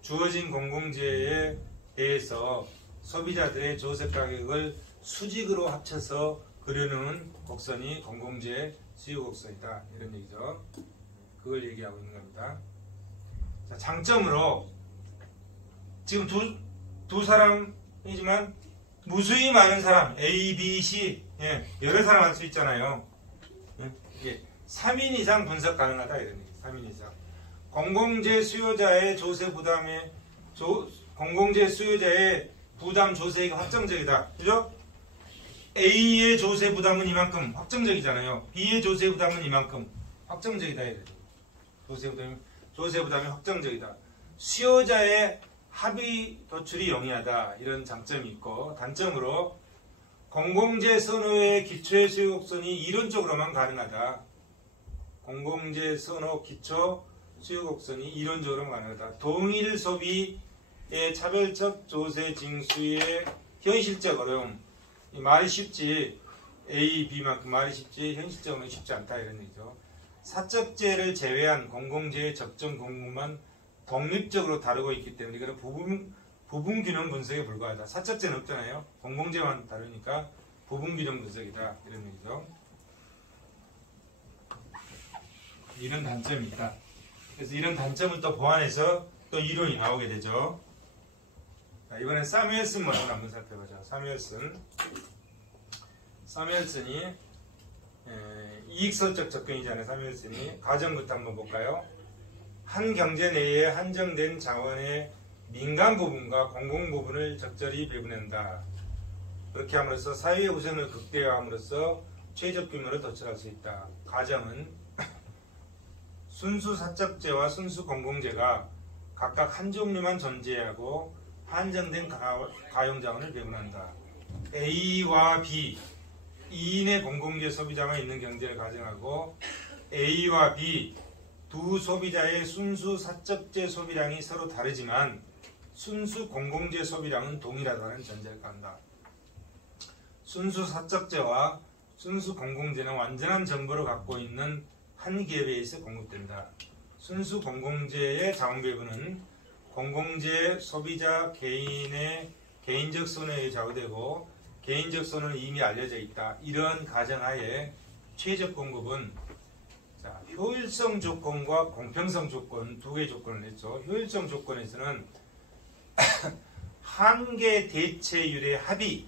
주어진 공공재에 대해서 소비자들의 조세 가격을 수직으로 합쳐서 그려놓은 곡선이 공공재 수요 곡선이다. 이런 얘기죠. 그걸 얘기하고 있는 겁니다. 자, 장점으로 지금 두 사람 하지만 무수히 많은 사람 A, B, C 여러 사람 할 수 있잖아요. 이게 3인 이상 분석 가능하다 이런 얘기. 3인 이상. 공공재 수요자의 조세 부담에 공공재 수요자의 부담 조세액이 확정적이다. 그죠? A의 조세 부담은 이만큼 확정적이잖아요. B의 조세 부담은 이만큼 확정적이다. 이래요. 조세 부담이 확정적이다. 수요자의 합의 도출이 용이하다. 이런 장점이 있고 단점으로 공공재 선호의 기초의 수요 곡선이 이론적으로만 가능하다. 공공재 선호 기초 수요 곡선이 이론적으로만 가능하다. 동일 소비의 차별적 조세 징수의 현실적 어려움. 말이 쉽지 A, B만큼 말이 쉽지 현실적으로는 쉽지 않다 이런 얘기죠. 사적재를 제외한 공공재의 적정 공급만 독립적으로 다루고 있기 때문에 이거는 부분균형 분석에 불과하다. 사적재는 없잖아요. 공공재만 다루니까 부분균형 분석이다 이런 얘기죠. 이런 단점이 있다. 그래서 이런 단점을 또 보완해서 또 이론이 나오게 되죠. 자, 이번엔 사뮤엘슨 모델을 한번 살펴보죠. 사뮤엘슨이 이익설적 접근이잖아요. 사뮤엘슨이 가정부터 한번 볼까요? 한 경제 내에 한정된 자원의 민간 부분과 공공 부분을 적절히 배분한다. 그렇게 함으로써 사회의 우선을 극대화함으로써 최적 규모를 도출할 수 있다. 가정은 순수 사적재와 순수 공공재가 각각 한 종류만 존재하고 한정된 가용자원을 배분한다. A와 B, 2인의 공공재 소비자만 있는 경제를 가정하고 A와 B 두 소비자의 순수 사적재 소비량이 서로 다르지만 순수 공공재 소비량은 동일하다는 전제를 깐다. 순수 사적재와 순수 공공재는 완전한 정보를 갖고 있는 한 기업에 의해서 공급된다. 순수 공공재의 자원 배분은 공공재 소비자 개인의 개인적 손해에 좌우되고 개인적 손해는 이미 알려져 있다. 이런 가정하에 최적 공급은 효율성 조건과 공평성 조건 두 개의 조건을 냈죠. 효율성 조건에서는 한계 대체율의 합이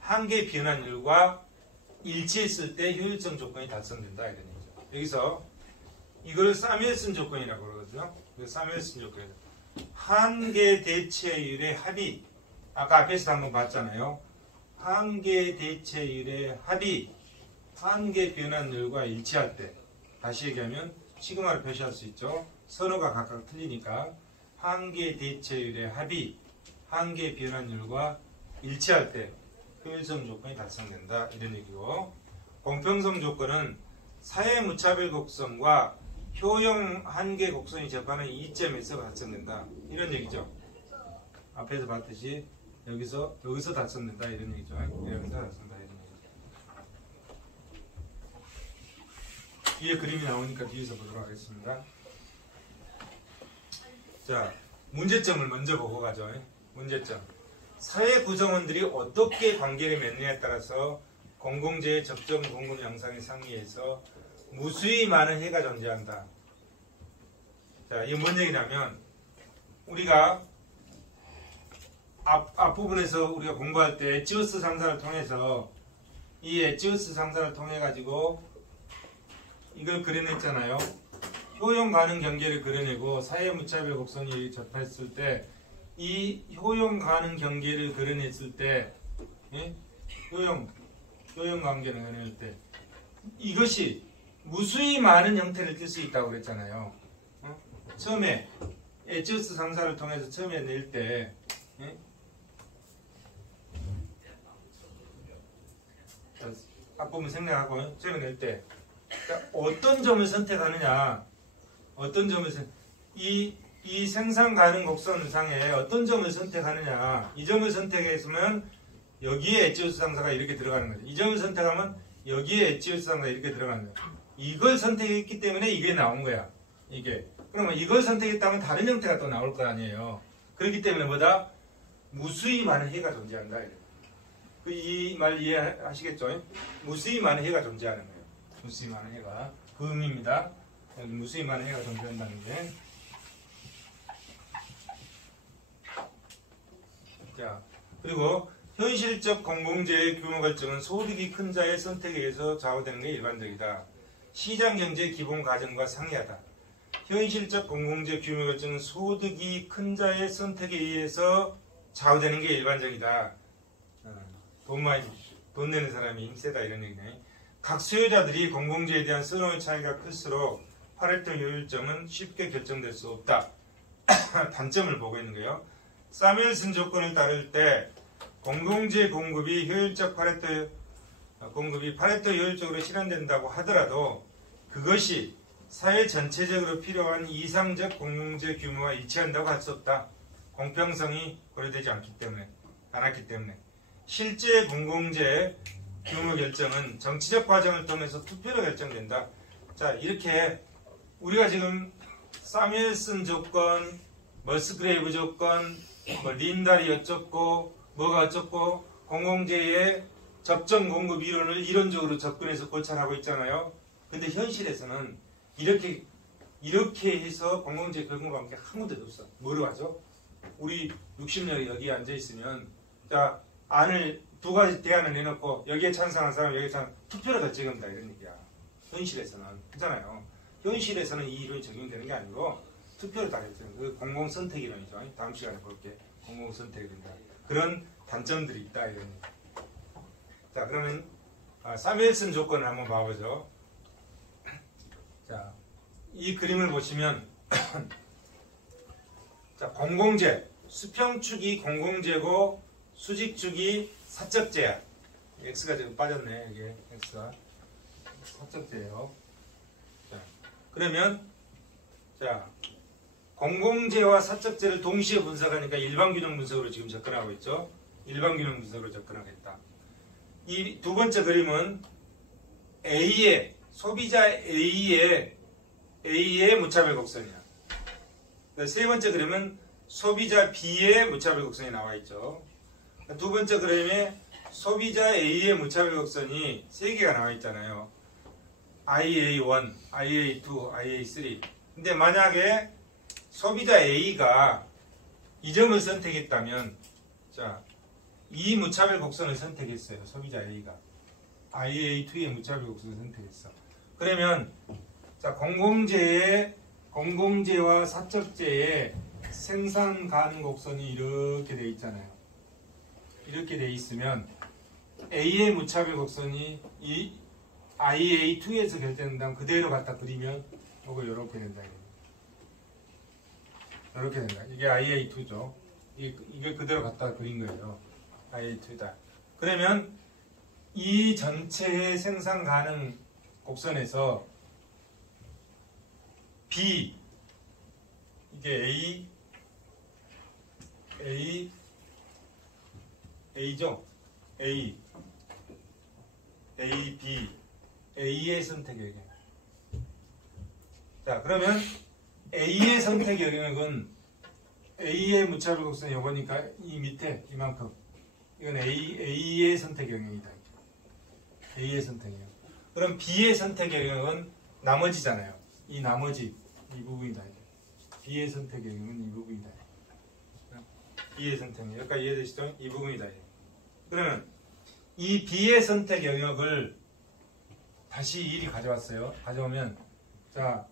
한계 변환율과 일치했을 때 효율성 조건이 달성된다. 이런 얘기죠. 여기서 이걸 사뮤엘슨 조건이라고 그러거든요. 사뮤엘슨 조건이죠. 한계 대체율의 합이 아까 앞에서 한번 봤잖아요. 한계 대체율의 합이 한계 변환율과 일치할 때 다시 얘기하면 시그마를 표시할 수 있죠. 선호가 각각 틀리니까 한계 대체율의 합이 한계 변환율과 일치할 때 효율성 조건이 달성된다. 이런 얘기고 공평성 조건은 사회 무차별 곡선과 효용 한계 곡선이 접하는 이점에서 달성된다. 이런 얘기죠. 앞에서 봤듯이 여기서 달성된다. 이런 얘기죠. 여기서 달성된다. 이런 얘기죠. 뒤에 그림이 나오니까 뒤에서 보도록 하겠습니다. 자, 문제점을 먼저 보고 가죠. 문제점. 사회 구성원들이 어떻게 관계를 맺느냐에 따라서 공공재의 적정 공급 양상의 상위에서 무수히 많은 해가 존재한다. 자, 이게 뭔 얘기냐면 우리가 앞부분에서 우리가 공부할 때 엣지우스 상사를 통해서 이 엣지우스 상사를 통해 가지고 이걸 그려냈잖아요. 효용 가능 경계를 그려내고 사회 무차별 곡선이 접했을 때 이 효용 가능 경계를 그려냈을 때 효용 관계를 그려낼 때 이것이 무수히 많은 형태를 띌 수 있다고 그랬잖아요. 처음에 엣지우스 상사를 통해서 처음에 낼 때 앞부분 생략하고 처음에 낼 때 어떤 점을 선택하느냐, 이 생산 가능 곡선상에 어떤 점을 선택하느냐, 이 점을 선택했으면 여기에 엣지우스 상사가 이렇게 들어가는 거죠. 이 점을 선택하면 여기에 엣지우스 상사가 이렇게 들어가는 거예요. 이걸 선택했기 때문에 이게 나온 거야. 이게. 그러면 이걸 선택했다면 다른 형태가 또 나올 거 아니에요. 그렇기 때문에 뭐다? 무수히 많은 해가 존재한다. 이 말 이해하시겠죠? 무수히 많은 해가 존재하는 거예요. 무수히 많은 해가. 그 의미입니다. 무수히 많은 해가 존재한다는 게. 자, 그리고 현실적 공공재의 규모 결정은 소득이 큰 자의 선택에 의해서 좌우되는 게 일반적이다. 시장경제 기본 가정과 상이하다. 현실적 공공재 규모 결정은 소득이 큰 자의 선택에 의해서 좌우되는 게 일반적이다. 돈 내는 사람이 힘세다 이런 얘기네. 각 수요자들이 공공재에 대한 선호의 차이가 클수록 파레토 효율점은 쉽게 결정될 수 없다. 단점을 보고 있는 거예요. 사뮤엘슨 조건을 따를 때 공공재 공급이 파레토 효율적으로 실현된다고 하더라도 그것이 사회 전체적으로 필요한 이상적 공공재 규모와 일치한다고 할 수 없다. 공평성이 고려되지 않았기 때문에 실제 공공재 규모 결정은 정치적 과정을 통해서 투표로 결정된다. 자, 이렇게 우리가 지금 사뮤엘슨 조건, 머스그레이브 조건, 린달이 어쩌고 뭐가 어쩌고 공공재의 적정 공급 이론을 이론적으로 접근해서 고찰하고 있잖아요. 근데 현실에서는 이렇게 해서 공공재 공급한 게 한 군데도 없어. 뭐로 하죠? 우리 60명이 여기에 앉아있으면 자 안을 두 가지 대안을 내놓고 여기에 찬성한 사람 여기에 투표로 결정한다 이런 얘기야. 현실에서는 그렇잖아요. 현실에서는 이 이론이 적용되는 게 아니고 투표로 다 결정. 그 공공선택 이론이죠. 다음 시간에 볼게. 공공선택이 된다. 그런 단점들이 있다 이런 얘기. 자 그러면 사뮤엘슨 조건을 한번 봐보죠. 자, 이 그림을 보시면 자 공공재 수평축이 공공재고 수직축이 사적재야. x가 지금 빠졌네. 이게 x가 사적재예요. 자, 그러면 자 공공재와 사적재를 동시에 분석하니까 일반균형 분석으로 지금 접근하고 있죠. 일반균형 분석으로 접근하겠다. 이 두 번째 그림은 A의 소비자 A의 무차별 곡선이야. 세 번째 그림은 소비자 B의 무차별 곡선이 나와 있죠. 두 번째 그림에 소비자 A의 무차별 곡선이 세 개가 나와 있잖아요. IA1, IA2, IA3. 근데 만약에 소비자 A가 이 점을 선택했다면 자, 이 무차별 곡선을 선택했어요. 소비자 A가 IA2의 무차별 곡선을 선택했어. 그러면 자, 공공재와 사적재의 생산 가능 곡선이 이렇게 돼 있잖아요. 이렇게 돼 있으면 A의 무차별 곡선이 이 IA2에서 결정된다면 그대로 갖다 그리면 이거 이렇게 된다. 이렇게 된다. 이게 IA2죠. 이게 그대로 갖다 그린 거예요. IA2다. 그러면 이 전체의 생산 가능 곡선에서 B 이게 A죠. A, B, A의 선택 영역. 자, 그러면 A의 선택 영역은 A의 무차별 곡선이 요거니까 이 밑에 이만큼. 이건 A의 선택 영역이다. A의 선택 영역. 그럼 B의 선택 영역은 나머지잖아요. 이 나머지 이 부분이다. B의 선택 영역은 이 부분이다. B의 선택 영역. 여기까지 이해되시죠? 이 부분이다. 그러면 이 B의 선택 영역을 다시 이리 가져왔어요. 가져오면 자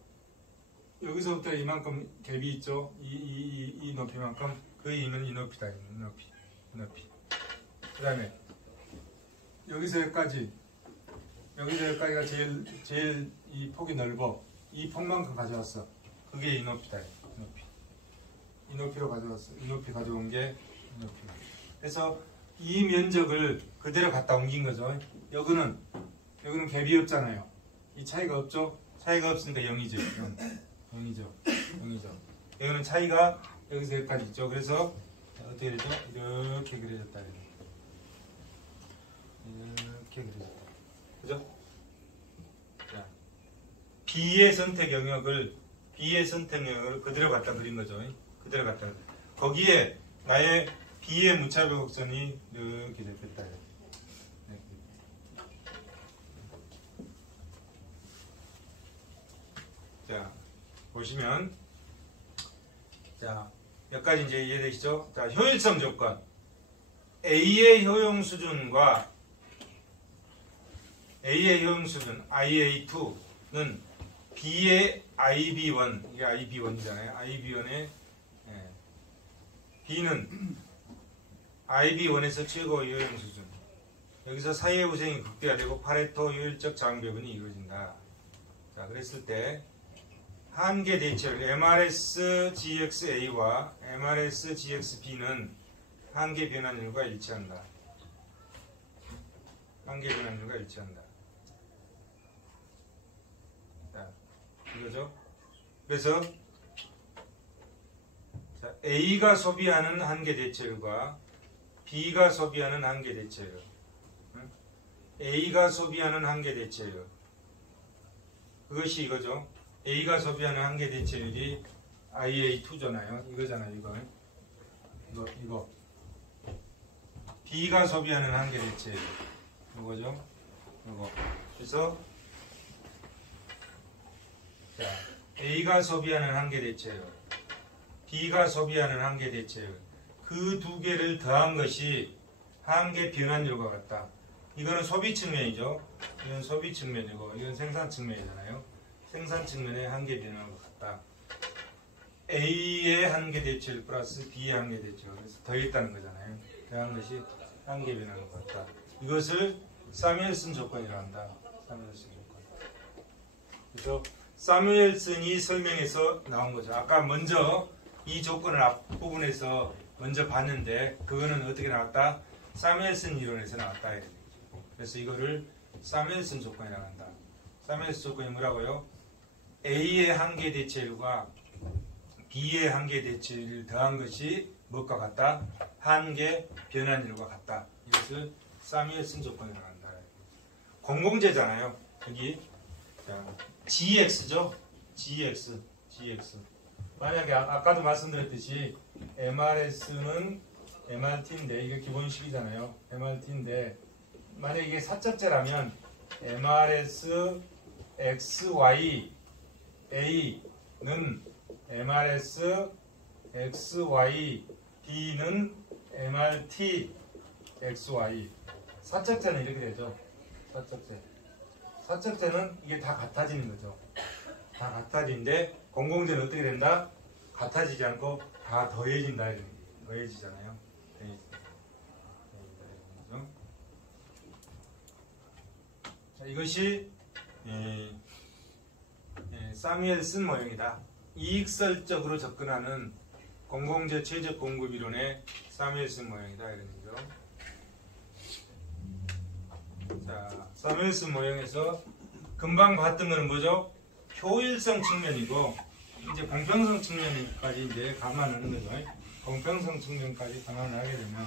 여기서부터 이만큼 갭이 있죠. 이 높이만큼 그 이는 이 높이다. 이 높이. 그 다음에 여기서 여기까지가 제일 이 폭이 넓어. 이 폭만큼 가져왔어. 그게 이 높이다. 이 높이로 가져왔어. 이 높이 가져온 게 이 높이. 그래서 이 면적을 그대로 갖다 옮긴 거죠. 여기는 갭이 없잖아요. 이 차이가 없죠. 차이가 없으니까 0이죠. 0이죠. 여기는 차이가 여기서 여기까지 있죠. 그래서 어떻게 되죠? 이렇게 그려졌다. 이렇게 그려졌다. 그죠? 자, B의 선택 영역을 그대로 갖다 그린 거죠. 그대로 갖다. 거기에 나의 B의 무차별 곡선이 이렇게 됐다. 자, 보시면 자, 몇 가지 이제 이해되시죠? 자, 효율성 조건. A의 효용 수준과 A의 효용 수준 IA2는 B의 IB1, 이게 IB1이잖아요. IB1의 B는 IB1에서 최고의 효용 수준. 여기서 사이의 우생이 극대화되고 파레토 효율적 자응배분이 이루어진다. 자, 그랬을 때 한계 대체율 MRS GXA와 MRS GXB는 한계 변환율과 일치한다. 한계 변환율과 일치한다. 자, 이거죠. 그래서 자, A가 소비하는 한계 대체율과 B가 소비하는 한계 대체율. A가 소비하는 한계 대체율. 그것이 이거죠. A가 소비하는 한계 대체율이 IA2잖아요. 이거잖아요. 이거. B가 소비하는 한계 대체율. 이거죠. 이거. 그래서 자, A가 소비하는 한계 대체율, B가 소비하는 한계 대체율. 그 두 개를 더한 것이 한계 변환율과 같다. 이거는 소비 측면이죠. 이건 소비 측면이고 이건 생산 측면이잖아요. 생산 측면의 한계 변환과 같다. A의 한계 대체율 플러스 B의 한계 대체율. 그래서 더했다는 거잖아요. 더한 것이 한계 변환과 같다. 이것을 사뮤엘슨 조건이라고 한다. 사뮤엘슨 조건. 그래서 사뮤엘슨이 설명해서 나온 거죠. 아까 먼저 이 조건을 앞부분에서 먼저 봤는데 그거는 어떻게 나왔다? 사뮤엘슨 이론에서 나왔다. 그래서 이거를 사뮤엘슨 조건이라고 한다. 사뮤엘슨 조건이 뭐라고요? A의 한계 대체율과 B의 한계 대체율을 더한 것이 무엇과 같다? 한계 변환율과 같다. 이것을 사뮤엘슨 조건이라고 한다. 공공재잖아요. 여기 GX죠. GX. 만약에 아까도 말씀드렸듯이 MRS는 MRT인데 이게 기본식이잖아요. MRT인데 만약에 이게 사적제라면 MRS XY A는 MRS XY B는 MRT XY. 사적제는 이렇게 되죠. 사적제는 이게 다 같아지는 거죠. 다 같아지는데 공공제는 어떻게 된다? 같아지지 않고 다 더해진다. 더해지잖아요. 자, 이것이 사뮤엘슨 모형이다. 이익설적으로 접근하는 공공재 최적 공급 이론의 사뮤엘슨 모형이다. 이런 거죠. 자, 사뮤엘슨 모형에서 금방 봤던 거는 뭐죠? 효율성 측면이고 이제 공평성 측면까지 이제 감안하는 거죠. 공평성 측면까지 감안을 하게 되면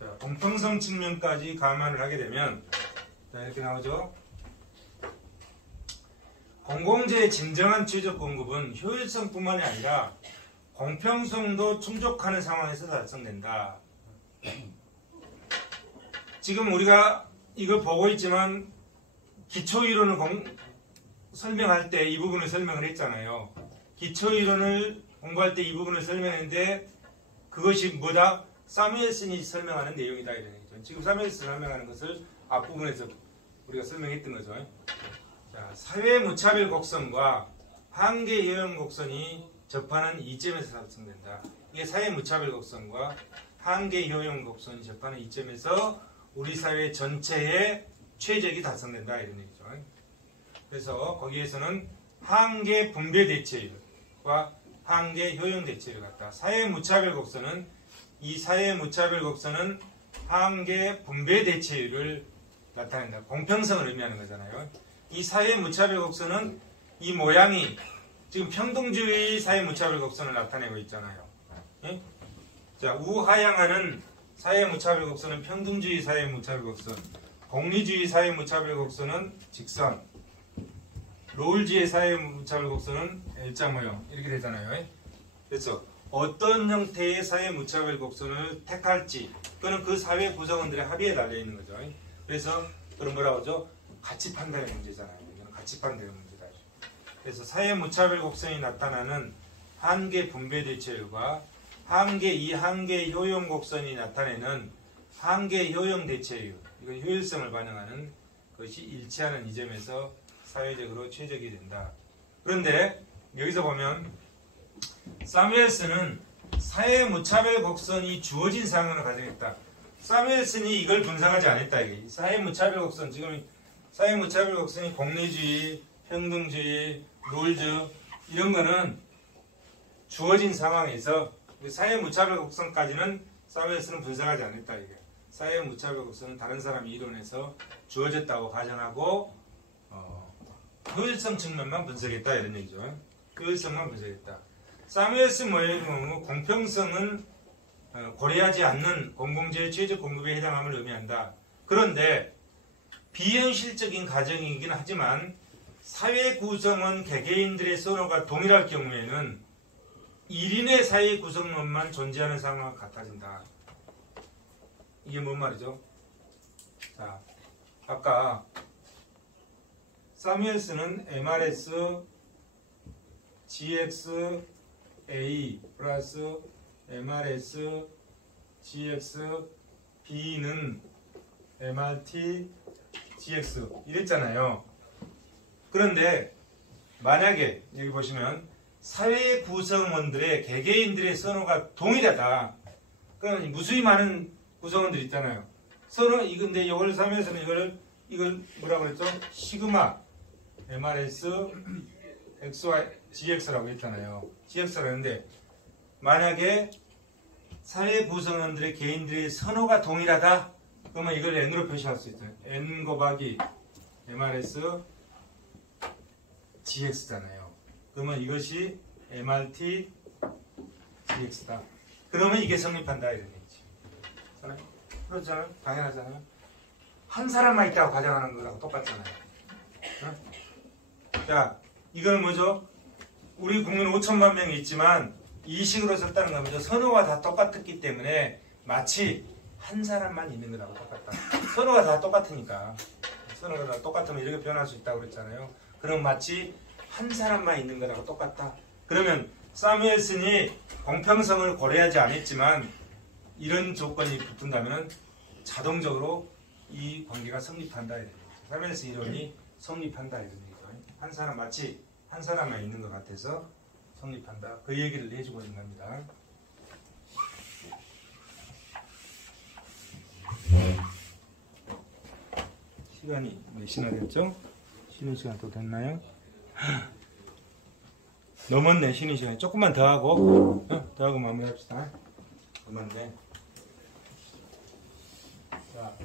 자, 공평성 측면까지 감안을 하게 되면 자, 이렇게 나오죠. 공공재의 진정한 최적 공급은 효율성뿐만이 아니라 공평성도 충족하는 상황에서 달성된다. 지금 우리가 이걸 보고 있지만 기초이론을 설명할 때 이 부분을 설명을 했잖아요. 기초이론을 공부할 때 이 부분을 설명했는데 그것이 뭐다? 사뮤엘슨이 설명하는 내용이다. 이런 얘기죠. 지금 사뮤엘슨이 설명하는 것을 앞부분에서 우리가 설명했던 거죠. 자, 사회 무차별 곡선과 한계 효용 곡선이 접하는 이점에서 달성된다. 이게 사회 무차별 곡선과 한계 효용 곡선이 접하는 이점에서 우리 사회 전체의 최적이 달성된다. 이런 얘기죠. 그래서 거기에서는 한계 분배 대체율과 한계 효용 대체율 같다. 사회 무차별 곡선은 이 사회 무차별 곡선은 한계 분배 대체율을 나타낸다. 공평성을 의미하는 거잖아요. 이 사회 무차별 곡선은 이 모양이 지금 평등주의 사회 무차별 곡선을 나타내고 있잖아요. 예? 자, 우하향하는 사회 무차별 곡선은 평등주의 사회 무차별 곡선, 공리주의 사회 무차별 곡선은 직선, 롤주의 사회 무차별 곡선은 L자 모형 이렇게 되잖아요. 그래서 어떤 형태의 사회 무차별 곡선을 택할지 그거는 그 사회 구성원들의 합의에 달려 있는 거죠. 그래서 그런 뭐라고 하죠? 가치 판단의 문제잖아요. 이거는 가치 판단의 문제다. 그래서 사회 무차별 곡선이 나타나는 한계 분배 대체율과 이 한계 효용 곡선이 나타내는 한계 효용 대체율, 이건 효율성을 반영하는 것이 일치하는 이 점에서 사회적으로 최적이 된다. 그런데 여기서 보면 사무엘슨은 사회 무차별 곡선이 주어진 상황을 가정했다. 사무엘슨이 이걸 분석하지 않았다. 이게. 사회 무차별 곡선, 지금 사회 무차별 곡선이 공리주의, 평등주의, 룰즈 이런 거는 주어진 상황에서 사회 무차별 곡선까지는 사무엘슨은 분석하지 않았다. 이게. 사회 무차별 곡선은 다른 사람이 이론해서 주어졌다고 가정하고 효율성 측면만 분석했다 이런 얘기죠. 효율성만 분석했다. 사무엘슨 모형의 경우 공평성은 고려하지 않는 공공재의 최적 공급에 해당함을 의미한다. 그런데 비현실적인 가정이긴 하지만 사회 구성원 개개인들의 선호가 동일할 경우에는 1인의 사회 구성원만 존재하는 상황과 같아진다. 이게 뭔 말이죠? 자, 아까 사무엘슨은 MRS GX A 플러스 MRS GX B는 MRT GX 이랬잖아요. 그런데 만약에 여기 보시면 사회 구성원들의 개개인들의 선호가 동일하다. 그러면 무수히 많은 구성원들이 있잖아요. 선호 이건데 이걸 사무엘슨은 이걸 뭐라고 그랬죠? 시그마 MRS XY GX라고 했잖아요. GX라고 했는데 만약에 사회 구성원들의 개인들의 선호가 동일하다 그러면 이걸 N으로 표시할 수 있어요. N 곱하기 MRS GX잖아요. 그러면 이것이 MRT GX다. 그러면 이게 성립한다 이런 얘기지. 그렇잖아요. 당연하잖아요. 한 사람만 있다고 가정하는 거랑 똑같잖아요. 응? 자, 이건 뭐죠? 우리 국민 5천만 명이 있지만 이 식으로 썼다는 건 뭐죠? 선호가 다 똑같았기 때문에 마치 한 사람만 있는 거라고 똑같다. 선호가 다 똑같으니까. 선호가 다 똑같으면 이렇게 변할 수 있다고 그랬잖아요. 그럼 마치 한 사람만 있는 거라고 똑같다. 그러면 사무엘슨이 공평성을 고려하지 않았지만 이런 조건이 붙은다면 자동적으로 이 관계가 성립한다. 사무엘슨 이론이 성립한다. 이런 얘기죠. 한 사람 마치 한 사람만 있는 것 같아서 성립한다. 그 얘기를 해주고 있는 겁니다. 시간이 몇 시나 됐죠? 쉬는 시간 또 됐나요? 넘었네. 쉬는 시간 조금만 더 하고 더 하고 마무리합시다. 넘었네. 자,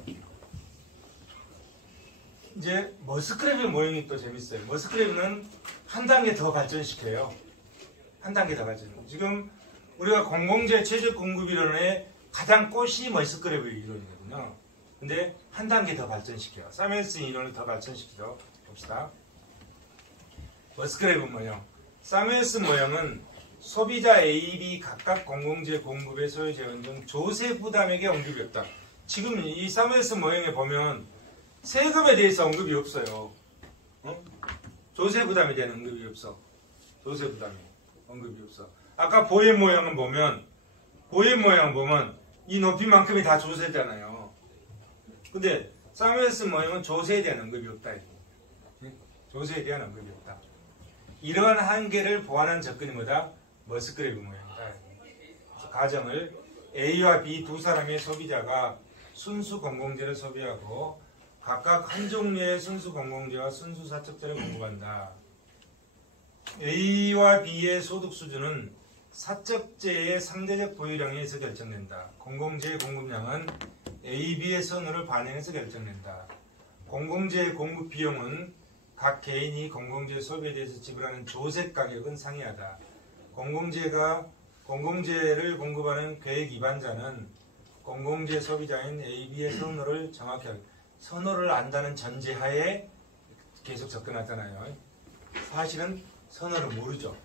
이제 머스크랩의 모형이 또 재밌어요. 머스크랩은 한 단계 더 발전시켜요. 한 단계 더 발전. 지금 우리가 공공재 최적 공급 이론의 가장 꽃이 머스크랩의 이론이거든요. 근데 한 단계 더 발전시켜요. 사무엘슨 이론을 더 발전시키죠. 봅시다. 머스크랩 모형. 사무엘슨 모형은 소비자 A, B 각각 공공재 공급의 소요 재원 중 조세 부담액의 언급이 없다. 지금 이 사무엘슨 모형에 보면 세금에 대해서 언급이 없어요. 조세 부담에 대한 언급이 없어. 조세 부담에 언급이 없어. 아까 보행 모형은 보면 이 높이만큼이 다 조세잖아요. 근데 사무엘슨 모형은 조세에 대한 언급이 없다. 조세에 대한 언급이 없다. 이러한 한계를 보완한 접근이 뭐다? 머스크랩 모형이다. 그래서 가정을 A와 B 두 사람의 소비자가 순수 공공재를 소비하고 각각 한 종류의 순수 공공재와 순수 사적재를 공급한다. A와 B의 소득 수준은 사적재의 상대적 보유량에 의해서 결정된다. 공공재의 공급량은 A, B의 선호를 반영해서 결정된다. 공공재의 공급 비용은 각 개인이 공공재 소비에 대해서 지불하는 조세 가격은 상이하다. 공공재를 공급하는 계획 위반자는 공공재 소비자인 A, B의 선호를 정확히 선호를 안다는 전제하에 계속 접근하잖아요. 사실은 선호를 모르죠.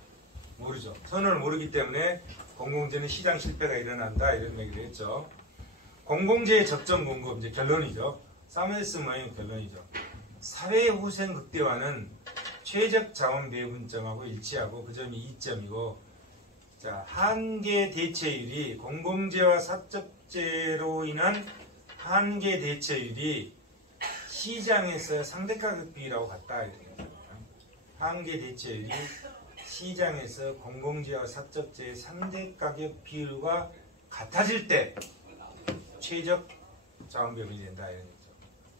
선호를 모르기 때문에 공공재는 시장 실패가 일어난다 이런 얘기를 했죠. 공공재의 적정 공급 이제 결론이죠. 사무엘슨 모형의 결론이죠. 사회 후생 극대화는 최적 자원 배분점하고 일치하고 그 점이 2점이고, 자, 한계 대체율이 공공재와 사적재로 인한 한계 대체율이 시장에서 상대가격 비율하고 같다. 한계 대체율이 시장에서 공공재와 사적재의 상대가격 비율과 같아질 때 최적 자원 배분이 된다. 이런 거죠.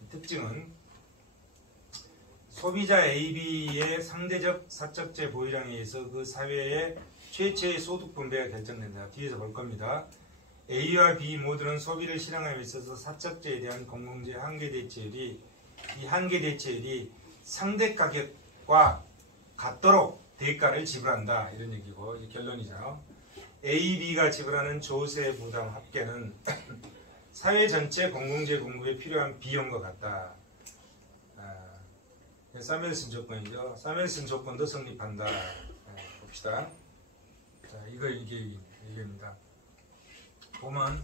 특징은 소비자 AB의 상대적 사적재 보유량에 의해서 그 사회의 최초의 소득 분배가 결정된다. 뒤에서 볼 겁니다. A와 B 모두는 소비를 실행함에 있어서 사적재에 대한 공공재 한계 대체율이 이 한계 대체율이 상대 가격과 같도록 대가를 지불한다. 이런 얘기고 이 결론이죠. A, B가 지불하는 조세 부담 합계는 사회 전체 공공재 공급에 필요한 비용과 같다. 사멜슨 조건이죠. 사멜슨 조건도 성립한다. 봅시다. 자, 이게 얘기입니다. 보면,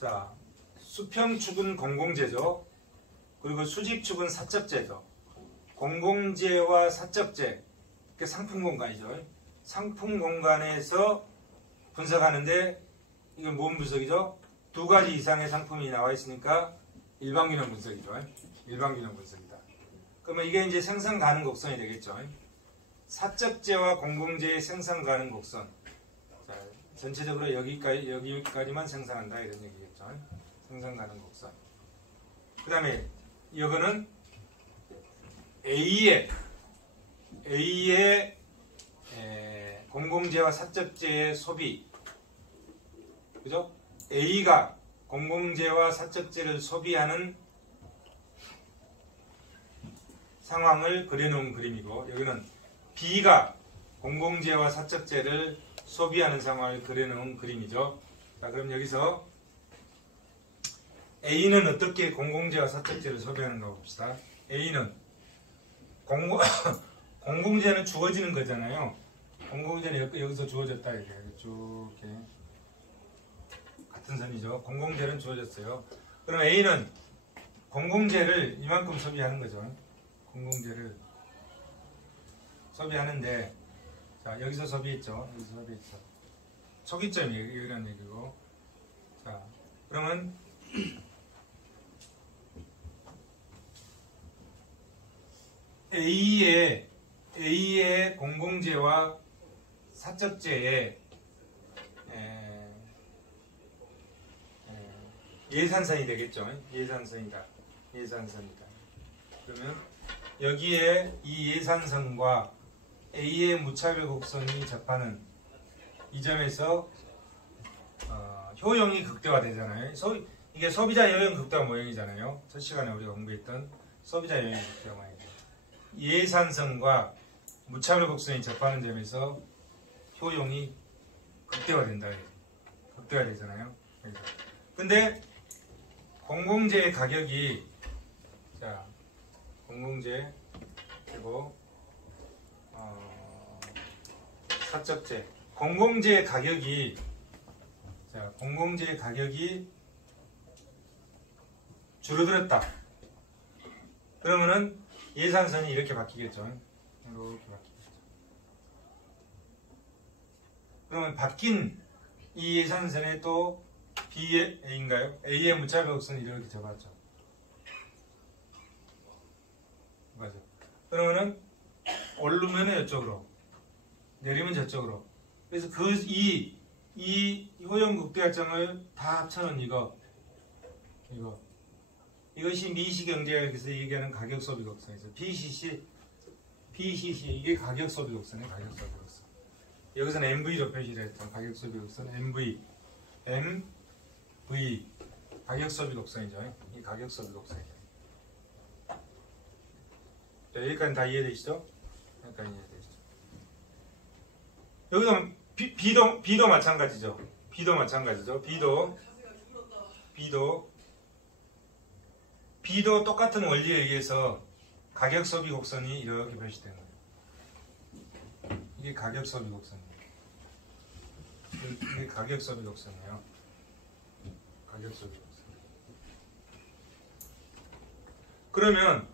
자, 수평축은 공공재죠. 그리고 수직축은 사적재죠. 공공재와 사적재, 그게 상품 공간이죠. 상품 공간에서 분석하는데, 이게 뭔 분석이죠? 두 가지 이상의 상품이 나와 있으니까 일반균형 분석이죠. 일반균형 분석이다. 그러면 이게 이제 생산 가능 곡선이 되겠죠. 사적재와 공공재의 생산 가능 곡선. 자, 전체적으로 여기까지만 생산한다 이런 얘기겠죠. 생산 가능 곡선. 그 다음에 이거는 A의 공공재와 사적재의 소비. 그죠? A가 공공재와 사적재를 소비하는 상황을 그려놓은 그림이고, 여기는 B가 공공재와 사적재를 소비하는 상황을 그려놓은 그림이죠. 자, 그럼 여기서 A는 어떻게 공공재와 사적재를 소비하는가 봅시다. A는 공공재는 주어지는 거잖아요. 공공재는 여기서 주어졌다 이렇게 쭉 이렇게 같은 선이죠. 공공재는 주어졌어요. 그럼 A는 공공재를 이만큼 소비하는 거죠. 공공재를 소비하는데, 자, 여기서 소비했죠. 여기서 소비했죠. 초기점이에요. 이런 얘기고. 자, 그러면 A의 공공재와 사적재의 예산선이 되겠죠. 예산선이다. 그러면 여기에 이 예산선과 A의 무차별 곡선이 접하는 이 점에서 효용이 극대화되잖아요. 이게 소비자 효용 극대화 모형이잖아요. 첫 시간에 우리가 공부했던 소비자 효용 극대화 모형이죠. 예산선과 무차별 곡선이 접하는 점에서 효용이 극대화된다. 극대화되잖아요. 근데 공공재의 가격이, 자, 공공재 그리고 사적재, 공공재의 가격이, 자, 공공재의 가격이 줄어들었다. 그러면은 예산선이 이렇게 바뀌겠죠. 이렇게 바뀌겠죠. 그러면 바뀐 이 예산선에 또 B의 A인가요? A의 무차별 곡선이 이렇게 접었죠. 맞아. 그러면은 오르면은 이쪽으로, 내리면 저쪽으로. 그래서 이 효용 극대화점을 다 합쳐놓은 이것이 미시경제학에서 얘기하는 가격 소비 곡선이죠. BCC 이게 가격 소비 곡선이에요. 가격 소비 곡선. 여기서는 MV로 표시를 했던 가격 소비 곡선 MV 가격 소비 곡선이죠. 이 가격 소비 곡선이죠. 자, 여기까지 다 이해되시죠? 여기까지 이해되시죠? 여기도 B도 마찬가지죠. B도 똑같은 원리에 의해서 가격 소비 곡선이 이렇게 표시된 거예요. 이게 가격 소비 곡선이에요. 이게 가격 소비 곡선이에요. 가격 소비 곡선. 그러면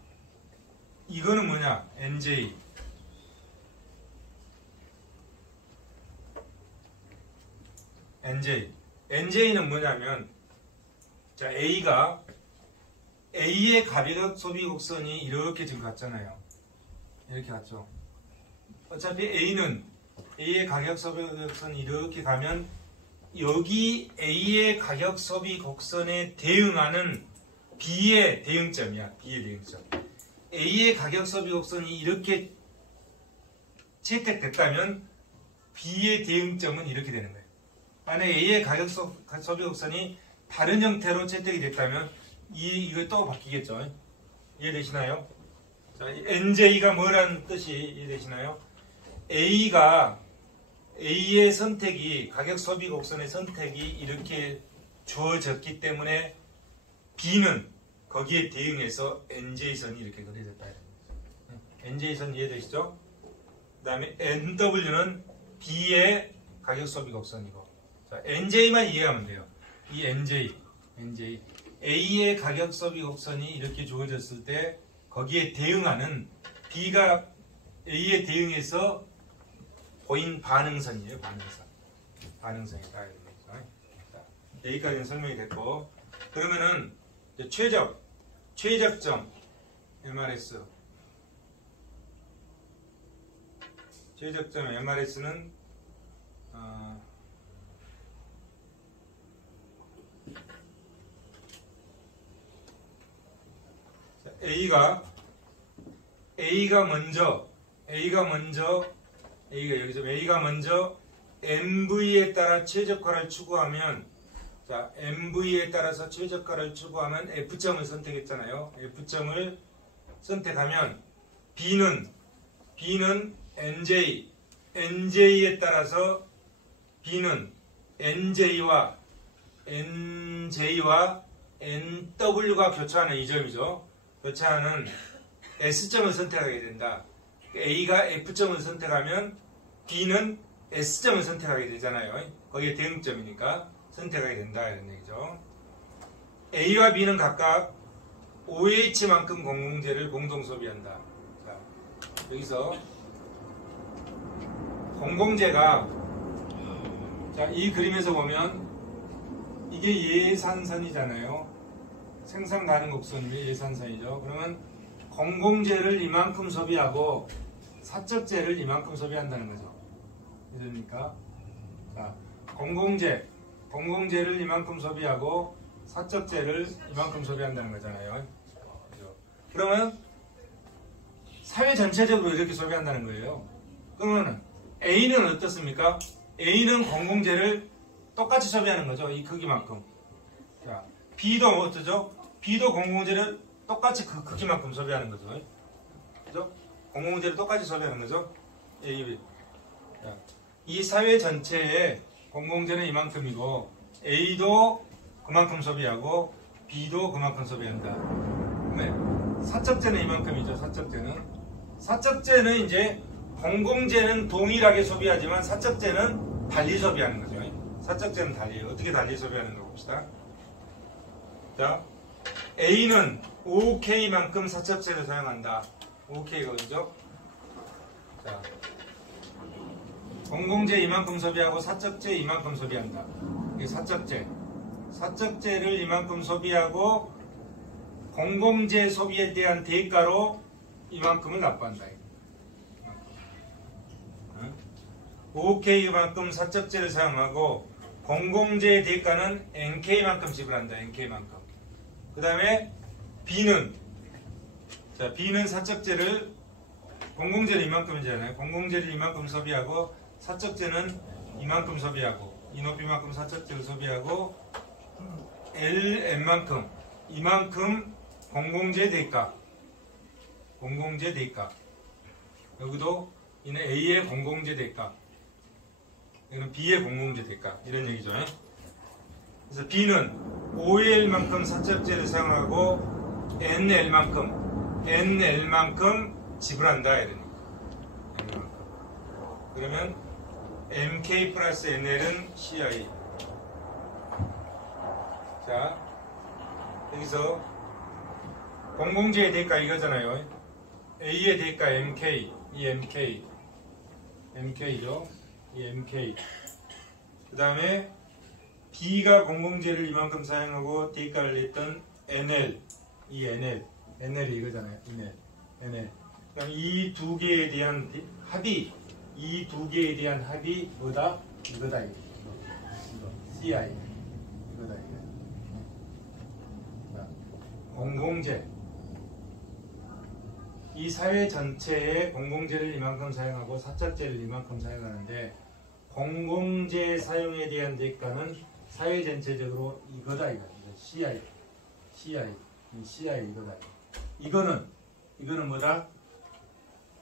이거는 뭐냐? NJ. NJ는 뭐냐면, 자, A의 가격 소비 곡선이 이렇게 지금 갔잖아요. 이렇게 갔죠. 어차피 A의 가격 소비 곡선이 이렇게 가면, 여기 A의 가격 소비 곡선에 대응하는 B의 대응점이야. B의 대응점. A의 가격 소비 곡선이 이렇게 채택됐다면 B의 대응점은 이렇게 되는 거예요. 만약에 A의 가격 소비 곡선이 다른 형태로 채택이 됐다면 이거 또 바뀌겠죠. 이해되시나요? 자, NJ가 뭐라는 뜻이 이해되시나요? A의 선택이 가격 소비 곡선의 선택이 이렇게 주어졌기 때문에 B는 거기에 대응해서 NJ선이 이렇게 그려졌다. NJ선 이해되시죠? 그 다음에 NW는 B의 가격 소비 곡선이고, 자, NJ만 이해하면 돼요. 이 NJ. A의 가격 소비 곡선이 이렇게 주어졌을 때 거기에 대응하는 B가 A에 대응해서 보인 반응선이에요. 반응선이다. 여기까지는 설명이 됐고, 그러면은 이제 최적점 MRS. 최적점 MRS는 A가 먼저 MV에 따라 최적화를 추구하면, 자, MV에 따라서 최적화를 추구하면 F점을 선택했잖아요. F점을 선택하면 B는 NJ에 따라서 B는 NJ와 NW가 교차하는 이 점이죠. 교차하는 S점을 선택하게 된다. A가 F점을 선택하면 B는 S점을 선택하게 되잖아요. 거기에 대응점이니까 선택하게 된다 이런 얘기죠. A와 B는 각각 OH만큼 공공재를 공동 소비한다. 자, 여기서 공공재가, 자, 이 그림에서 보면 이게 예산선이잖아요. 생산 가능 곡선이 예산선이죠. 그러면 공공재를 이만큼 소비하고 사적재를 이만큼 소비한다는 거죠. 그러니까, 자, 공공재를 이만큼 소비하고 사적재를 이만큼 소비한다는 거잖아요. 그죠? 그러면 사회 전체적으로 이렇게 소비한다는 거예요. 그러면 A는 어떻습니까? A는 공공재를 똑같이 소비하는 거죠. 이 크기만큼. 자, B도 어떠죠? B도 공공재를 똑같이 그 크기만큼 소비하는 거죠. 그죠? 공공재를 똑같이 소비하는 거죠. A, B. 자, 이 사회 전체에 공공재는 이만큼이고 A도 그만큼 소비하고 B도 그만큼 소비한다. 네. 사적재는 이만큼이죠. 사적재는 이제 공공재는 동일하게 소비하지만 사적재는 달리 소비하는 거죠. 사적재는 달리해요. 어떻게 달리 소비하는 거 봅시다. 자, A는 5K만큼 사적재를 사용한다. 5K가 어디죠? 자, 공공재 이만큼 소비하고 사적재 이만큼 소비한다. 이게 사적재를 이만큼 소비하고 공공재 소비에 대한 대가로 이만큼을 납부한다. 5K만큼 사적재를 사용하고 공공재의 대가는 NK만큼 지불한다. NK만큼. 그 다음에 B는 사적재를, 공공재는 이만큼이잖아요. 공공재를 이만큼 소비하고 사적재는 이만큼 소비하고 이 높이만큼 사적재를 소비하고 LN만큼 이만큼 공공재 대가. 여기도 이는 A의 공공재 대가, 이건 B의 공공재 대가, 이런 얘기죠. 그래서 B는 OL만큼 사적재를 사용하고 NL만큼 지불한다 이런 얘기. N만큼. 그러면 MK 플러스 NL은 CI. 자, 여기서 공공재의 대가 이거잖아요. A의 대가 MK, 이 MK죠. 이 MK. 그 다음에 B가 공공재를 이만큼 사용하고 대가를 냈던 NL, 이 NL이 이거잖아요. NL. 그럼 이 두 개에 대한 합이, 이 두 개에 대한 합이 뭐다? 이거다. 이거. CI. 이거다. 이거. 자, 공공재. 이 사회 전체에 공공재를 이만큼 사용하고 사적재를 이만큼 사용하는데 공공재 사용에 대한 대가는 사회 전체적으로 이거다. 이거. CI. CI 이거다. 이거는 뭐다?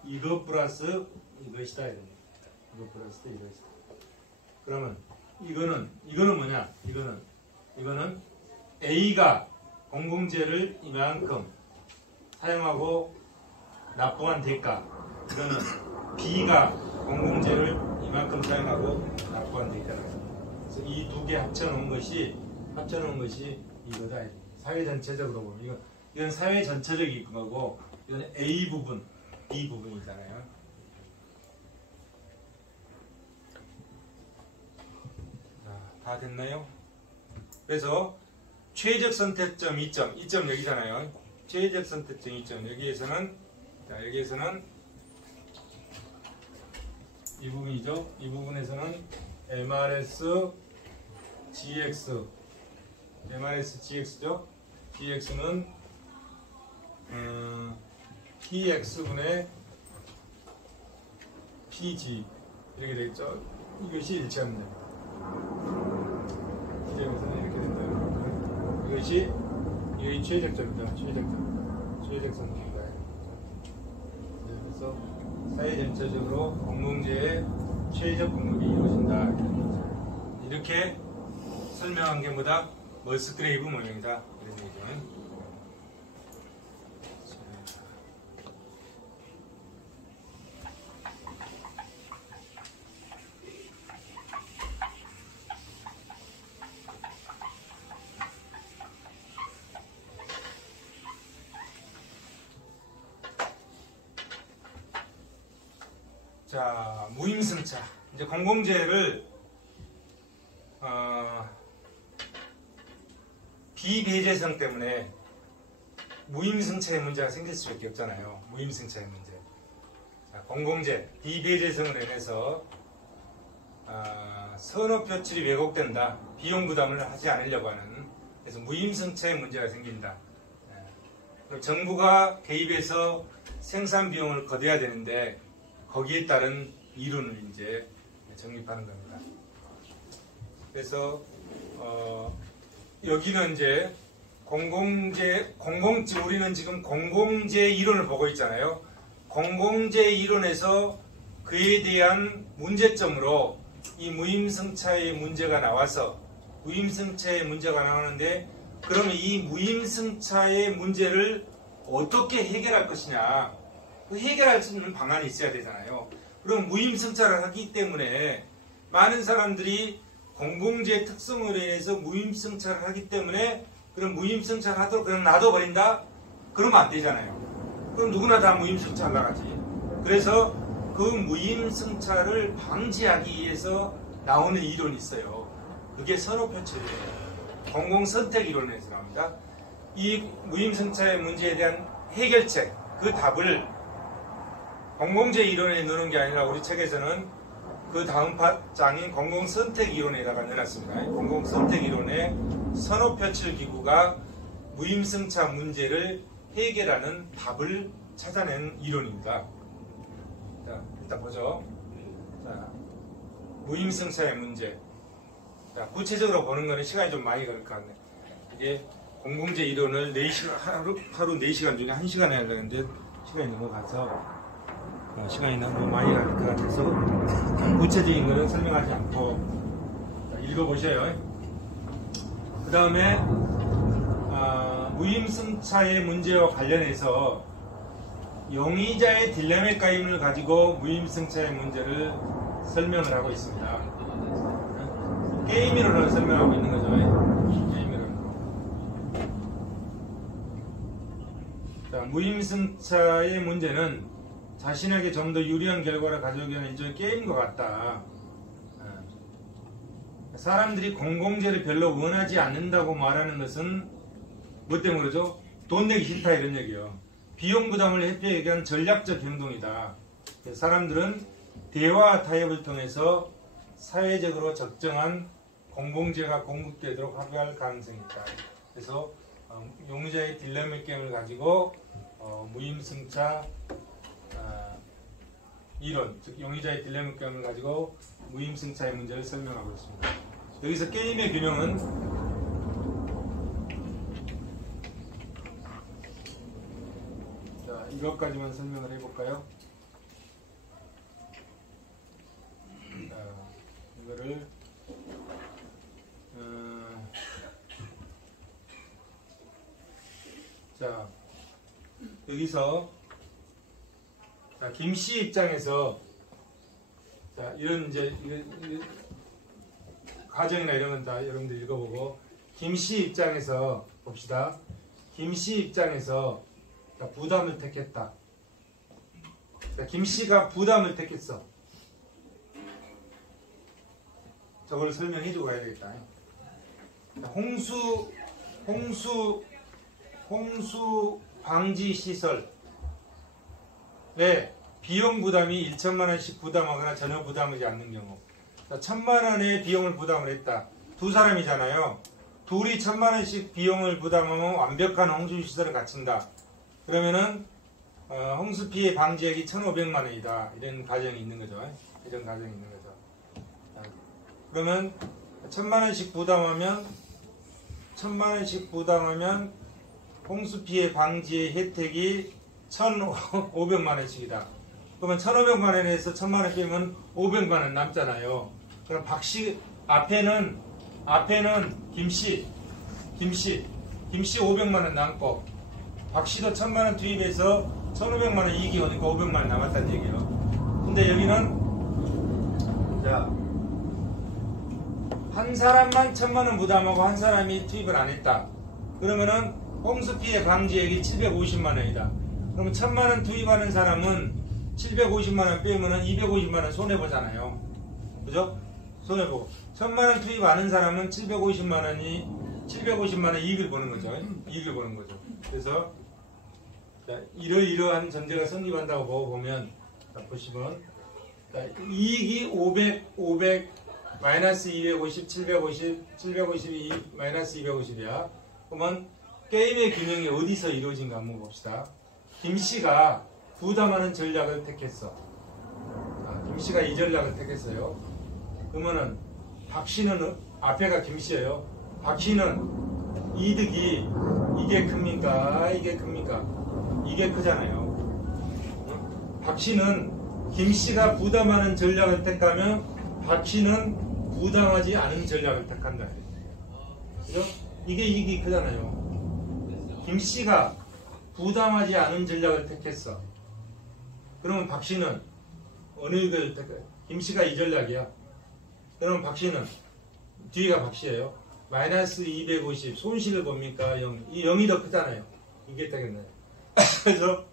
이거 플러스 이것이다. 이거 플러스 이것이다. 그러면 이거는 뭐냐? 이거는 A가 공공재를 이만큼 사용하고 납부한 대가. 이거는 B가 공공재를 이만큼 사용하고 납부한 대가다. 그래서 이 두 개 합쳐놓은 것이 이거다. 사회 전체적으로 보면 이건 사회 전체적인 거고 이건 A 부분, B 부분이잖아요. 자, 다 됐나요? 그래서 최적 선택점 2점 여기잖아요. 최적 선택점 2점 여기에서는 이 부분이죠. 이 부분에서는 MRS GX죠. GX는 PX분의 PG 이렇게 되겠죠. 이것이 일치하면 됩니다. 이점에서는 이렇게 된다. 이것이 최적점입니다. 최적선입니다. 그래서 사회 전체적으로 공공재의 최적 공급이 이루어진다. 이렇게 설명한 게 뭐다? 머스그레이브 모형이다. 이런 얘기는. 자, 무임승차. 이제 공공재를 비배제성 때문에 무임승차의 문제가 생길 수밖에 없잖아요. 무임승차의 문제. 자, 공공재 비배제성으로 인해서 선호 표출이 왜곡된다. 비용 부담을 하지 않으려고 하는. 그래서 무임승차의 문제가 생긴다. 그럼 정부가 개입해서 생산 비용을 거둬야 되는데 거기에 따른 이론을 이제 정립하는 겁니다. 그래서 여기는 이제 우리는 지금 공공재 이론을 보고 있잖아요. 공공재 이론에서 그에 대한 문제점으로 이 무임승차의 문제가 나오는데 그러면 이 무임승차의 문제를 어떻게 해결할 것이냐? 그 해결할 수 있는 방안이 있어야 되잖아요. 그럼 무임승차를 하기 때문에 많은 사람들이 공공재 특성으로 인해서 무임승차를 하기 때문에 그럼 무임승차를 하도록 그냥 놔둬버린다? 그러면 안 되잖아요. 그럼 누구나 다 무임승차 하려고 하지. 그래서 그 무임승차를 방지하기 위해서 나오는 이론이 있어요. 그게 선호표출이에요. 공공선택 이론에서 나옵니다. 이 무임승차의 문제에 대한 해결책, 그 답을 공공재 이론에 넣는 게 아니라 우리 책에서는 그 다음 장인 공공선택 이론에다가 넣어놨습니다. 공공선택 이론에 선호표출 기구가 무임승차 문제를 해결하는 답을 찾아낸 이론입니다. 자, 일단 보죠. 자, 무임승차의 문제. 자, 구체적으로 보는 거는 시간이 좀 많이 걸릴 것 같네. 이게 공공재 이론을 4시간, 하루 4시간 중에 1시간 해야 되는데 시간이 넘어가서 시간이 너무 많이 갈 것 같아서 구체적인 거는 설명하지 않고 읽어보셔요. 그 다음에 무임승차의 문제와 관련해서 용의자의 딜레마 가임을 가지고 무임승차의 문제를 설명을 하고 있습니다. 게임이론을 설명하고 있는 거죠. 게임이론. 자, 무임승차의 문제는 자신에게 좀 더 유리한 결과를 가져오기 위한 일종의 게임인 것 같다. 사람들이 공공재를 별로 원하지 않는다고 말하는 것은 뭐 때문에 그러죠? 돈 내기 싫다 이런 얘기예요. 비용 부담을 회피하기 위한 전략적 행동이다. 사람들은 대화 타협을 통해서 사회적으로 적정한 공공재가 공급되도록 합의할 가능성이 있다. 그래서 용의자의 딜레마 게임을 가지고 무임승차 이론, 즉 용의자의 딜레마 게임을 가지고 무임승차의 문제를 설명하고 있습니다. 여기서 게임의 균형은 자, 이것까지만 설명을 해볼까요? 자, 이거를 자, 여기서 자, 김씨 입장에서 자, 이런 이제 가정이나 이런 건 다 여러분들 읽어보고 김씨 입장에서 봅시다. 김씨 입장에서 자, 부담을 택했다. 자, 김씨가 부담을 택했어. 저걸 설명해주고 가야 되겠다. 자, 홍수 방지 시설에 비용 부담이 1천만 원씩 부담하거나 전혀 부담하지 않는 경우. 자, 1,000만 원의 비용을 부담을 했다. 두 사람이잖아요. 둘이 1,000만 원씩 비용을 부담하면 완벽한 홍수 시설을 갖춘다. 그러면은 홍수 피해 방지액이 1,500만 원이다. 이런 가정이 있는 거죠. 이런 가정이 있는 거죠. 자, 그러면 1,000만 원씩 부담하면 홍수 피해 방지의 혜택이 1,500만 원씩이다. 그러면 1,500만 원에서 1,000만 원 빼면 500만 원 남잖아요. 그럼 박씨 앞에는 김씨 500만 원 남고 박씨도 1,000만 원 투입해서 1,500만 원 이익이 오니까 500만 원 남았다는 얘기예요. 근데 여기는 자, 한 사람만 1,000만 원 부담하고 한 사람이 투입을 안 했다. 그러면은 홍수 피해 방지액이 750만 원이다. 그러면 1,000만 원 투입하는 사람은 750만 원 빼면은 250만 원 손해보잖아요. 그죠? 손해보고. 1,000만 원 투입 안 한 사람은 750만 원 이익을 보는 거죠. 이익을 보는 거죠. 그래서, 자, 이러이러한 전제가 성립한다고 보면, 자, 보시면, 자, 이익이 500, 마이너스 250, 752, 마이너스 250이야. 그러면 게임의 균형이 어디서 이루어진가 한번 봅시다. 김씨가 부담하는 전략을 택했어. 김씨가 이 전략을 택했어요. 그러면은 박씨는 앞에가 김씨예요. 박씨는 이득이 이게 큽니까? 이게 큽니까? 이게 크잖아요. 박씨는 김씨가 부담하는 전략을 택하면 박씨는 부담하지 않은 전략을 택한다. 그죠? 이게 이익이 크잖아요. 김씨가 부담하지 않은 전략을 택했어. 그러면 박씨는 어느 이익을 택해? 김씨가 이 전략이야. 그러면 박씨는 뒤가 박씨예요. 마이너스 250 손실을 봅니까? 0. 이 0이 더 크잖아요. 이게 되겠네요. 그래서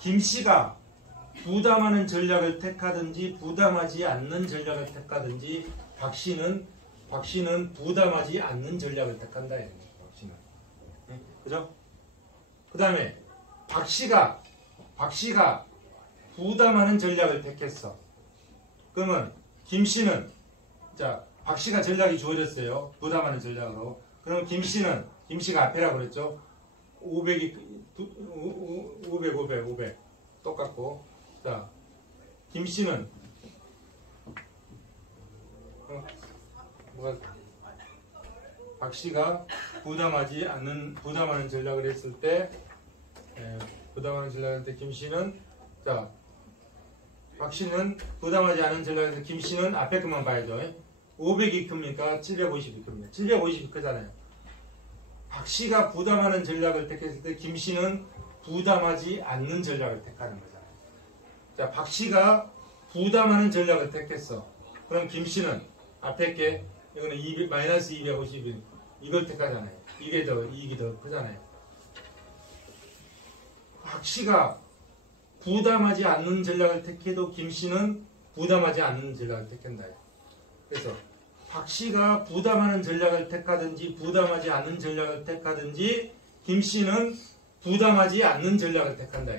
김씨가 부담하는 전략을 택하든지 부담하지 않는 전략을 택하든지 박씨는 부담하지 않는 전략을 택한다. 박씨는. 그죠? 그 다음에 박씨가 부담하는 전략을 택했어. 그러면 김씨는 자 박씨가 전략이 주어졌어요. 부담하는 전략으로. 그럼 김씨가 앞에라고 그랬죠. 500 똑같고. 자 김씨는 박씨가 부담하는 전략을 했을 때 김씨는 자 박씨는 부담하지 않은 전략을 해서 김씨는 앞에 것만 봐야죠. 500이 큽니까? 750이 큽니까? 750이 크잖아요. 박씨가 부담하는 전략을 택했을 때 김씨는 부담하지 않는 전략을 택하는 거잖아요. 자 박씨가 부담하는 전략을 택했어. 그럼 김씨는 앞에 게 이거는 마이너스 250이 이걸 택하잖아요. 이게 더 이익이 더 크잖아요. 박 씨가 부담하지 않는 전략을 택해도 김 씨는 부담하지 않는 전략을 택한다. 그래서 박 씨가 부담하는 전략을 택하든지 부담하지 않는 전략을 택하든지 김 씨는 부담하지 않는 전략을 택한다.